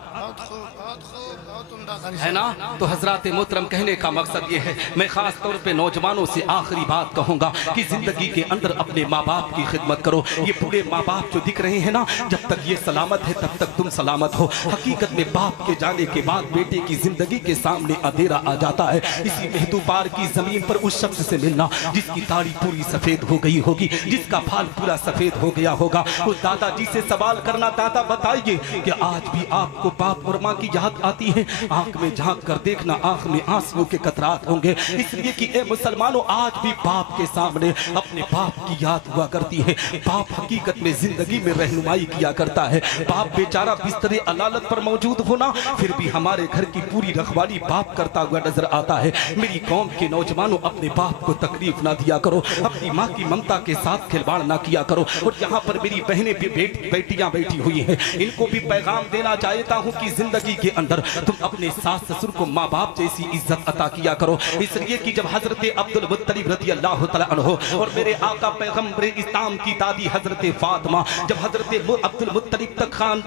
है ना। तो हजरात मोहतरम, कहने का मकसद ये है, मैं खास तौर पे नौजवानों से आखिरी बात कहूंगा कि जिंदगी के अंदर अपने माँ बाप की खिदमत करो। ये बूढ़े माँ बाप जो दिख रहे हैं ना, जब तक ये सलामत है तब तक तुम सलामत हो। हकीकत में बाप के जाने के बाद बेटे की जिंदगी के सामने अंधेरा आ जाता है। इसी महदूपार की जमीन पर उस शख्स से मिलना जिसकी दाढ़ी पूरी सफेद हो गई होगी, जिसका बाल पूरा सफेद हो गया होगा, उस दादाजी से सवाल करना, दादा बताइए कि आज भी आपको बाप और माँ की याद आती है? आंख में झांक कर देखना, आंख में आंसुओं के कतरात होंगे, इसलिए कि ए मुसलमानों, आज भी बाप के सामने अपने बाप की याद हुआ करती है। बाप हकीकत में जिंदगी में रहनुमाई किया करता है। बाप बेचारा बिस्तरे अलालत पर मौजूद होना, फिर भी हमारे घर की पूरी रखवाली बाप करता हुआ नजर आता है। मेरी कौम के नौजवानों, अपने बाप को तकलीफ ना दिया करो, अपनी माँ की ममता के साथ खिलवाड़ ना किया करो। और यहाँ पर मेरी बहनें भी बेटियां बैठी हुई हैं, इनको भी पैगाम देना चाहता हूँ कि जिंदगी के अंदर तुम अपने सास ससुर को माँ बाप जैसी इज्जत अता किया करो। इसलिए कि जब हजरत अब्दुल मुत्तलिब रज़ी अल्लाह तआला अन्हु और मेरे आका पैगंबर इस्लाम की दादी हजरत फातिमा, जब हजरत अब्दुल मुत्तलिब तक खान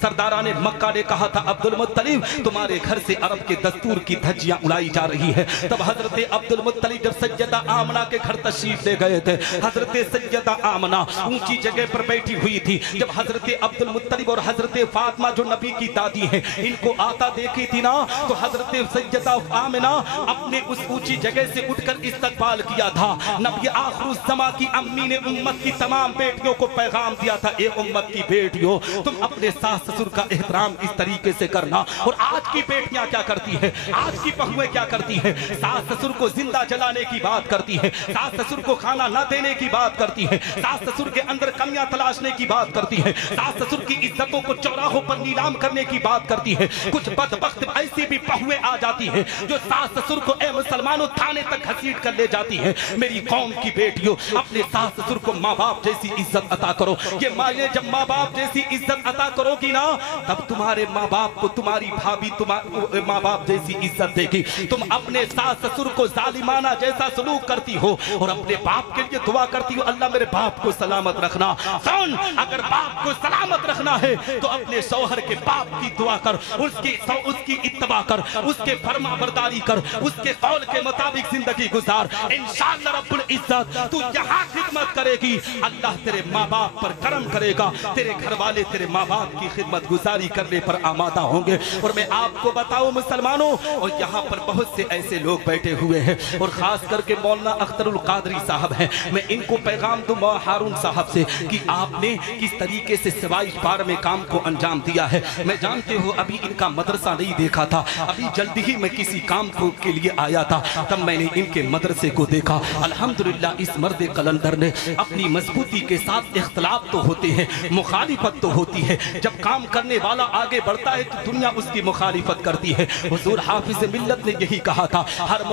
सरदारान मक्का ने कहा था अब्दुल मुत्तलिब तुम्हारे घर से अरब के दस्तूर की धज्जियां उड़ाई जा रही है, तब हजरत अब्दुल मुत्तलिब जब सैयदा आमना के घर तशरीफ ले गए थे, हजरत सैयदा आमना ऊंची जगह पर बैठी हुई थी। जब हजरत अब्दुल मुत्तलिब और हजरत फातिमा जो नबी की दादी है इनको आता देखी थी ना, तो हजरत सैयदा आमना अपने उस ऊंची जगह से उठकर इस्तकबाल किया था। नबी आखिरुज़ ज़मा की अम्मी ने उम्मत की तमाम बेटियों को पैगाम दिया था, ए उम्मत की बेटियों, तुम अपने सास ससुर का एहतराम इस तरीके से करना। और आज की बेटियां क्या करती है, आज की बहुएं क्या करती है? सास ससुर को जिंदा जलाने की बात करती है, सास ससुर को खाना न देने की बात करती है, सास ससुर के अंदर कमियां तलाशने की बात करती है, सास ससुर की इज्जतों को चौराहों पर नीलाम करने की बात करती है। कुछ बदबख्त वक्त ऐसी भी बहुएं आ जाती हैं जो सास ससुर को ए मुसलमानों थाने तक घसीट कर ले जाती हैं। मेरी कौम की बेटियों, अपने सास ससुर को माँ बाप जैसी इज्जत अता करो। ये माने जब माँ बाप जैसी इज्जत अता करोगी ना, तब तुम्हारे माँ बाप को तुम्हारी भाभी तुम्हारे माँ बाप जैसी इज्जत देगी। तुम अपने सास ससुर को जालिमाना जैसा सलूक करती हो और अपने बाप के लिए दुआ करती हो, अल्लाह मेरे बाप को सलामत रखना। सुन, अगर बाप को सलामत रखना है तो अपने शौहर के बाप की दुआ कर, उसकी इत्तबा कर, उसके फरमा बरदारी कर, उसके कौल के मुताबिक जिंदगी गुजार। इंशाअल्लाह रब्बुल इज्जत तू यहाँ खिदमत करेगी, अल्लाह तेरे माँ बाप पर करम करेगा, तेरे घर वाले तेरे माँ बाप की खिदमत गुजारी करने पर आमादा होंगे। और मैं आपको बताऊं मुसलमानों, और यहाँ पर बहुत से ऐसे लोग बैठे हुए हैं और खास करके मौलाना अख्तरुल कादरी साहब हैं, मैं इनको पैगाम दूं हारून साहब से कि आपने किस तरीके से सिवाइश पार में काम को अंजाम दिया है। मैं जानते हो अभी इनका मदरसा नहीं देखा था, अभी जल्दी ही मैं किसी काम को के लिए आया था, तब मैंने इनके मदरसे को देखा। अल्हम्दुलिल्लाह इस मर्द कलंदर ने अपनी मजबूती के साथ, इख्तलाफ तो होते हैं, मुखालिफत तो होती है, जब काम करने वाला आगे बढ़ता है तो दुनिया उसकी मुखालिफत करती है। हुजूर हाफिज मिल्लत ने यही कहा था, हर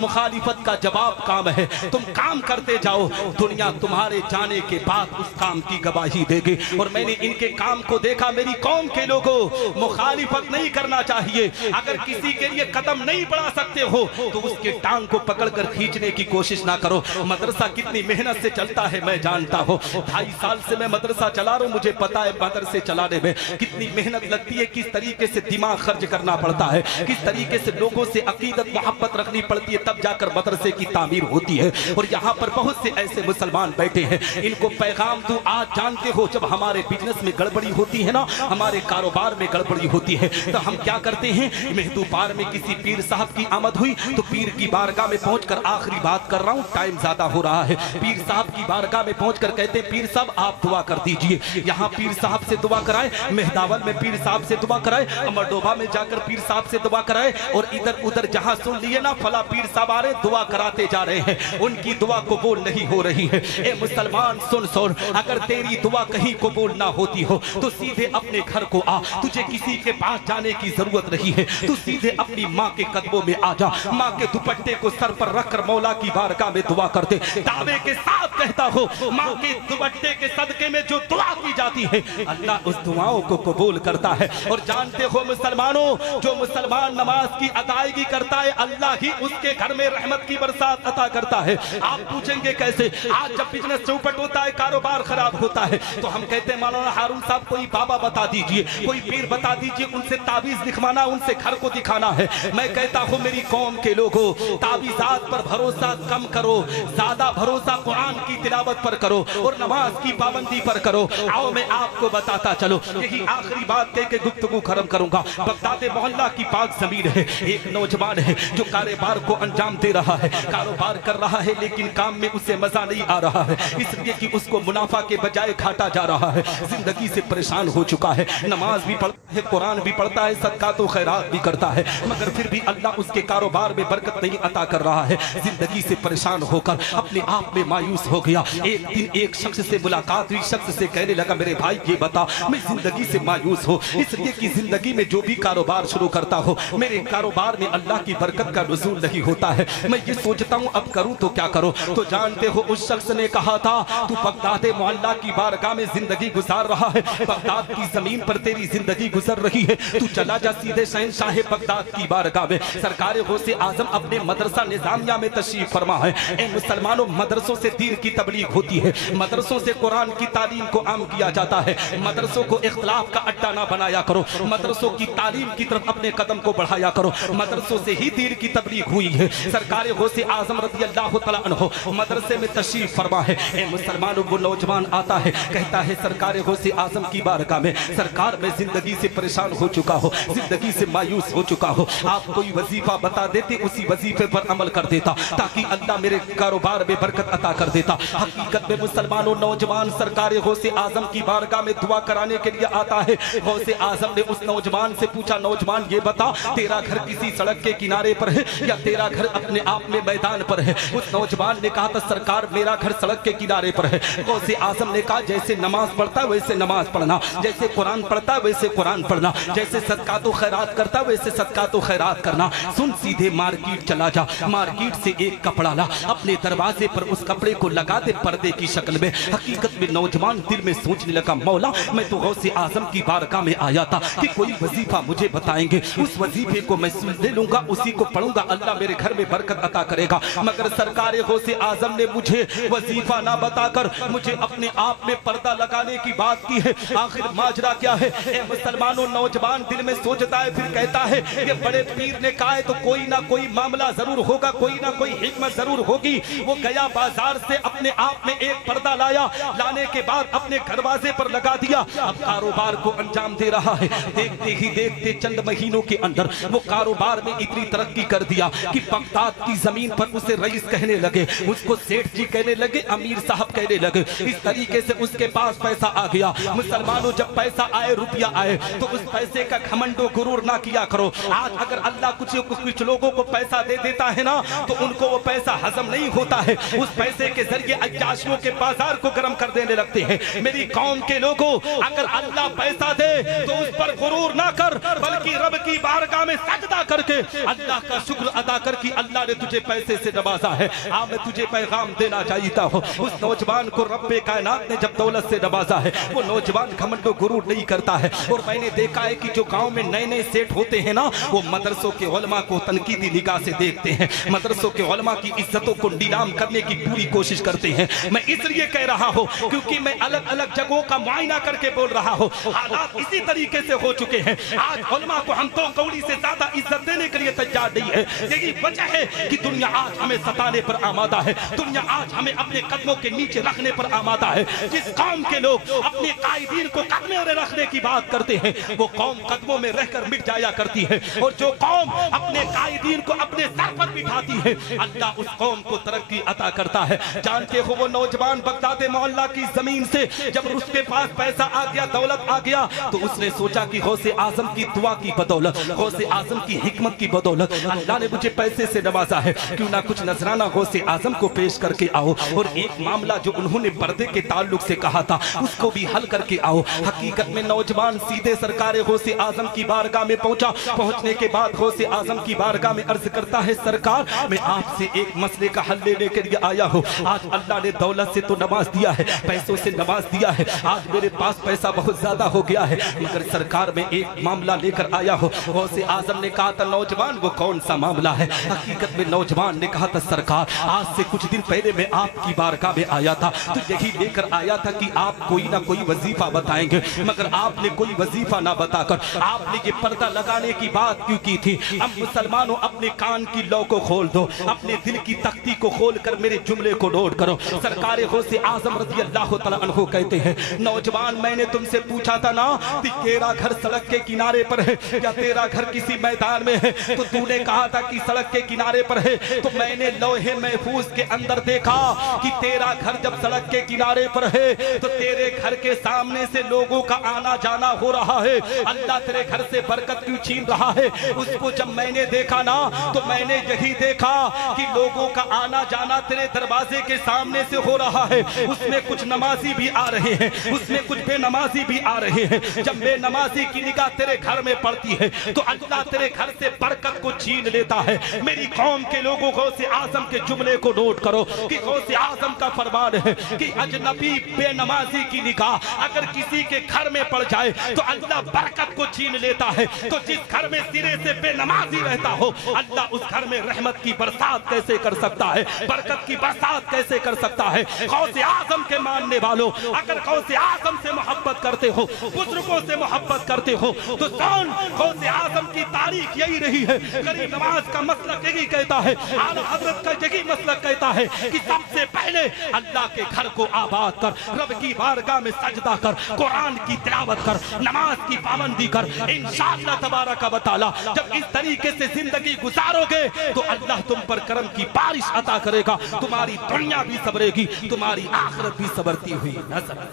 मुखालिफत का जवाब काम है। तुम काम करते जाओ, दुनिया तुम्हारे जाने के बाद उस काम की गवाही देगी। और मैंने इनके काम को देखा। मेरी कौम के लोगों, मुखालिफत नहीं करना चाहिए। अगर किसी के लिए कदम नहीं बढ़ा सकते हो तो उसके टांग को पकड़कर खींचने की कोशिश ना करो। मदरसा कितनी मेहनत से चलता है मैं जानता हूँ, 2.5 साल से मैं मदरसा चला रहा हूँ, मुझे पता है मदरसे चलाने में कितनी मेहनत लगती है, किस तरीके से दिमाग खर्च करना पड़ता है, किस तरीके से लोगों से अकीदत मोहब्बत रखनी पड़ती है, तब जाकर मदरसे की तामीर होती है। और यहाँ पर बहुत से ऐसे मुसलमान बैठे हैं, इनको पैगाम दूं, आज जानते हो जब हमारे बिजनेस में गड़बड़ी होती है ना, हमारे कारोबार में गड़बड़ी होती है, तो हम क्या करते हैं, मेहदूपार में किसी पीर साहब की आमद हुई तो पीर की बारगाह में पहुंचकर, आखिरी बात कर रहा हूं, टाइम ज्यादा हो रहा है, पीर साहब की बारगाह में पहुंचकर कहते हैं पीर साहब आप दुआ कर दीजिए। यहाँ पीर साहब से दुआ कराए, मेहदावल में पीर साहब से दुआ कराए, अमरडोबा में जाकर पीर साहब से दुआ कराए, और इधर उधर जहां सुन लिए ना फला पीर साहब आ रहे, दुआ कराते जा रहे हैं, उनकी दुआ कबूल नहीं हो रही है। ए मुसलमान सुन सुन, अगर तेरी दुआ कहीं कबूल ना होती हो तो सीधे अपने घर को आ, तुझे किसी के पास जाने की जरूरत नहीं है, तू सीधे अपनी माँ के कदमों में आ जा, माँ के दुपट्टे को सर पर रखकर मौला की बारगाह में दुआ कर दे। दावे के साथ कहता हो, माँ के दुपट्टे के सदके में जो दुआ की जाती है अल्लाह उस दुआओं को कबूल करता है। और जानते हो मुसलमानों, जो मुसलमान नमाज की अदायगी करता है अल्लाह ही उसके घर में रहमत की बरसात अता करता है। आप पूछेंगे कैसे? आज जब बिजनेस चौपट होता है, कारोबार खराब होता है, तो हम कहते हैं मौलाना हारून साहब कोई बाबा बता दीजिए, कोई पीर बता दीजिए, उनसे ताबीज लिखवाना, उनसे घर को दिखाना है। मैं कहता हूँ मेरी कौम के लोगों, ताबीजात पर भरोसा कम करो, ज्यादा भरोसा कुरान की तिलावत पर करो और नमाज की पाबंदी पर करो। आओ मैं आपको बताता चलो, यही आखिरी बात कह के गुफ्तगू खत्म करूंगा। बगदाद मोहल्ला की पाक जमीन है, एक नौजवान है जो कारोबार को अंजाम दे रहा है, कारोबार कर रहा है लेकिन काम में उसे मजा नहीं आ रहा है, इसलिए कि उसको मुनाफा के बजाय घाटा जा रहा है, जिंदगी से परेशान हो चुका है, नमाज भी पढ़ता है, कुरान भी पढ़ता है, सदका तो खैरात भी करता है, मगर फिर भी अल्लाह उसके कारोबार में बरकत नहीं अता कर रहा है। जिंदगी से परेशान होकर अपने आप में मायूस हो गया। एक दिन एक शख्स से मुलाकात हुई, शख्स से कहने लगा मेरे भाई ये बता, मैं जिंदगी से मायूस हूँ, इसलिए कि जिंदगी में जो भी कारोबार शुरू करता हो मेरे कारोबार में अल्लाह की बरकत का नुज़ूल नहीं होता है, मैं ये सोचता हूँ अब करूँ तो क्या करूँ। तो जानते हो उस शख्स ने कहा था तू बगदाद मोहल्ला की बारगाह में जिंदगी गुजार रहा है, बगदाद की जमीन पर तेरी जिंदगी गुजर रही है, तू चला जा सीधे शहंशाह बगदाद की बारगाह में। सरकार गौसे आजम अपने मदरसा निजामिया में तशरीफ फरमा है। ए मुसलमानों, मदरसों से दीन की तबलीग होती है, मदरसों से कुरान की तालीम को आम किया जाता है, मदरसों को इख्तिलाफ का अड्डा ना बनाया करो, मदरसों की तालीम की तरफ अपने कदम को बढ़ाया करो, मदरसों से ही दीन की तबलीग हुई है। सरकार गौसे आजम रज़ी अल्लाह तआला अन्हु मदरसे में तशरीफ फरमा है। ए मुसलमानों, वो नौजवान आता है, कहता है सरकार गौसे आजम की बारगाह में, सरकार मैं जिंदगी से परेशान हो चुका हो, जिंदगी से मायूस हो चुका हो, आप कोई वजीफा बता देते, उसी वजीफे पर अमल कर देता ताकि अल्लाह मेरे कारोबार में बरकत अता कर देता। हकीकत में मुसलमानों, नौजवान सरकार गौसे आजम की बारगाह में दुआ कराने के लिए आता है। गौसे आजम ने उस नौजवान से पूछा, नौजवान ये बता तेरा घर किसी सड़क के किनारे पर है या तेरा घर अपने आप में मैदान पर है? उस नौजवान ने कहा था सरकार मेरा घर सड़क के किनारे पर है। गौसे आजम ने कहा जैसे नमाज पढ़ता है वैसे नमाज पढ़ना, जैसे कुरान पढ़ता है वैसे कुरान पढ़ना, जैसे सदका तो खैरात करता वैसे सदका तो खैरात करना। सुन सीधे मार्केट चला जा, मार्केट से एक कपड़ा ला, अपने दरवाजे पर उस कपड़े को लगा दे पर्दे की शक्ल में। हकीकत में नौजवान दिल में सोचने लगा, मौला मैं तो गौसे आजम की बारगाह में आया था कि कोई वजीफा मुझे बताएंगे, उस वजीफे को मैं सुन ले लूंगा, उसी को पढ़ूंगा, अल्लाह मेरे घर में बरकत अता करेगा। मगर सरकार गौसे आजम ने मुझे वजीफा ना बताकर मुझे अपने आप में पर्दा लगाने की बात की है। आखिर माजरा क्या है? ए मुसलमानों, नौजवान दिल में सोचता है, फिर कहता है ये बड़े पीर ने कहा है तो कोई ना कोई मामला जरूर होगा, कोई ना कोई हिकमत जरूर होगी। वो गया बाजार से अपने आप में एक पर्दा लाया, लाने के बाद अपने दरवाजे पर लगा दिया, अब कारोबार को अंजाम दे रहा है। देखते ही देखते चंद महीनों के अंदर वो कारोबार में इतनी तरक्की कर दिया कि बगदाद की जमीन पर उसे रईस कहने लगे, उसको सेठ जी कहने लगे, अमीर साहब कहने लगे। इस तरीके से उसके पास पैसा आ गया। मुसलमानों, जब पैसा आए, रुपया आए, तो उस पैसे का घमंडो गुरूर ना किया करो। आज अगर अल्लाह कुछ लोगों को पैसा दे देता है ना, तो उनको वो पैसा हजम नहीं होता है। उस पैसे के जरिए अय्याशियों के बाजार को गर्म कर देने लगते हैं। मेरी कौम के लोगों, अगर अल्लाह पैसा दे तो उस पर गुरूर ना कर, बल्कि रब की बारगाह में सजदा करके अल्लाह का शुक्र अदा कर कि अल्लाह ने तुझे पैसे से नवाजा है। हाँ, मैं तुझे पैगाम देना चाहता हूँ, उस नौजवान को रब्बे कायनात ने जब दौलत से नवाजा है, वो नौजवान घमंडो गुरूर नहीं करता है। और मैंने देखा है कि जो गांव में नए नए सेठ होते हैं ना, वो मदरसों के उलमा को तनकीदी निगाह से देखते हैं, मदरसों के उलमा की इज्जतों को नीलाम करने की पूरी कोशिश करते हैं। मैं इसलिए कह रहा हूँ क्योंकि मैं अलग अलग जगहों का मुआयना करके बोल रहा हूँ। हालात इसी तरीके से हो चुके हैं। आज उलमा को हम तो कौड़ी से ज्यादा इज्जत देने के लिए तैयार नहीं है। यही वजह है कि दुनिया आज हमें सताने पर आमादा है, दुनिया आज हमें अपने कदमों के नीचे रखने पर आमादा है। जिस कौम के लोग अपने कायदीन को कदमों में रखने की बात करते हैं, वो कौम कदमों में रहकर मिट जाया करती है। और जो कौम अपने कायदीन को अपने सर पर बिठाती है, अल्लाह उस कौम को तरक्की अता करता है। जानते हो, वो नौजवान बगदाद मोहल्ला की जमीन से जब उसके पास पैसा आ गया, दौलत आ गया, तो उसने सोचा कि गौसे आजम की दुआ की बदौलत, गौसे आजम की हिकमत की बदौलत अल्लाह ने मुझे पैसे से नवाजा है, क्यों ना कुछ नजराना गौसे आजम को पेश करके आओ। और एक मामला जो उन्होंने पर्दे के ताल्लुक से कहा था, उसको भी हल करके आओ। हकीकत में नौजवान सीधे सरकार गौसे आजम की बारगाह में पहुंचा। पहुंचने के बाद गौसे आजम की बारगाह में अर्ज करता है, सरकार मैं आपसे एक मसले का हल लेने के लिए आया हूँ। आज अल्लाह ने दौलत से तो नवाज दिया है, पैसों से नवाज दिया है, आज मेरे पास पैसा बहुत ज्यादा हो गया है, मगर सरकार में एक मामला लेकर आया हूँ। गौसे आजम ने कहा था, नौजवान वो कौन सा मामला है? हकीकत में नौजवान ने कहा था, सरकार आज से कुछ दिन पहले मैं आपकी बारगाह में आया था, तो यही लेकर आया था कि आप कोई ना कोई वजीफा बताएंगे, मगर आपने कोई वजीफा ना बताकर आपने ये पर्दा लगाने की बात क्यों की थी? अब मुसलमानों, अपने कान की लौ को खोल दो, अपने दिल की तख्ती को खोल कर मेरे जुमले को नोट करो। सरकार गौसे आजम रज़ी अल्लाह तआला अन्हु कहते हैं, नौजवान मैंने तुमसे पूछा था ना कि तेरा घर सड़क के किनारे पर है या तेरा घर किसी मैदान में है, तो तूने कहा था कि सड़क के किनारे पर है। तो मैंने लौहे महफूज के अंदर देखा कि तेरा घर जब सड़क के किनारे पर है, तो तेरे घर के सामने से लोगों का आना जाना हो रहा है। अल्लाह तेरे घर से बरकत क्यों छीन रहा है? उसको जब मैंने देखा ना, तो मैंने यही देखा कि लोगों का आना जाना तेरे दरवाजे के सामने से हो रहा है। उसमें कुछ नमाजी भी आ रहे हैं, उसमें कुछ बेनमाजी भी आ रहे हैं। जब बेनमाजी की निगाह तेरे घर में पड़ती है, तो अल्लाह तेरे घर से बरकत को छीन लेता है। मेरी कौम के लोगों, गौसे आजम के जुमले को नोट करो कि गौसे आजम का फरमान है कि अजनबी बेनमाजी की निगाह अगर किसी के घर में पड़ जाए तो अल्लाह बरकत को छीन लेता है। तो जिस घर में सिरे से बेनमाजी रहता हो, अल्लाह उस घर में रहमत की बरसात कैसे कर सकता है, बरकत की बरसात कैसे कर सकता है? गौसे आजम के मानने वालों, अगर गौसे आजम से मोहब्बत करते हो, बुजुर्गों से मोहब्बत करते हो, तो कौन गौसे आजम की तारीख यही रही है। गरीब नवाज का मसलक यही कहता है, आला हजरत का यही मसलक कहता है कि सबसे पहले अल्लाह के घर को आबाद कर, रब की बारगाह में सजदा कर, कुरान की तिलावत कर, नमाज की पाबंदी कर। इंशाअल्लाह तबारक व तआला जब इस तरीके से जिंदगी गुजारोगे तो अल्लाह तुम पर करम की बारिश अता करेगा, तुम्हारी दुनिया भी सबरेगी, तुम्हारी आखिरत भी सबरती हुई नजर।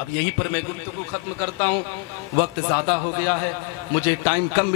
अब यहीं पर मैं गुफ्तगू खत्म करता हूँ, वक्त ज्यादा हो गया है, मुझे टाइम कम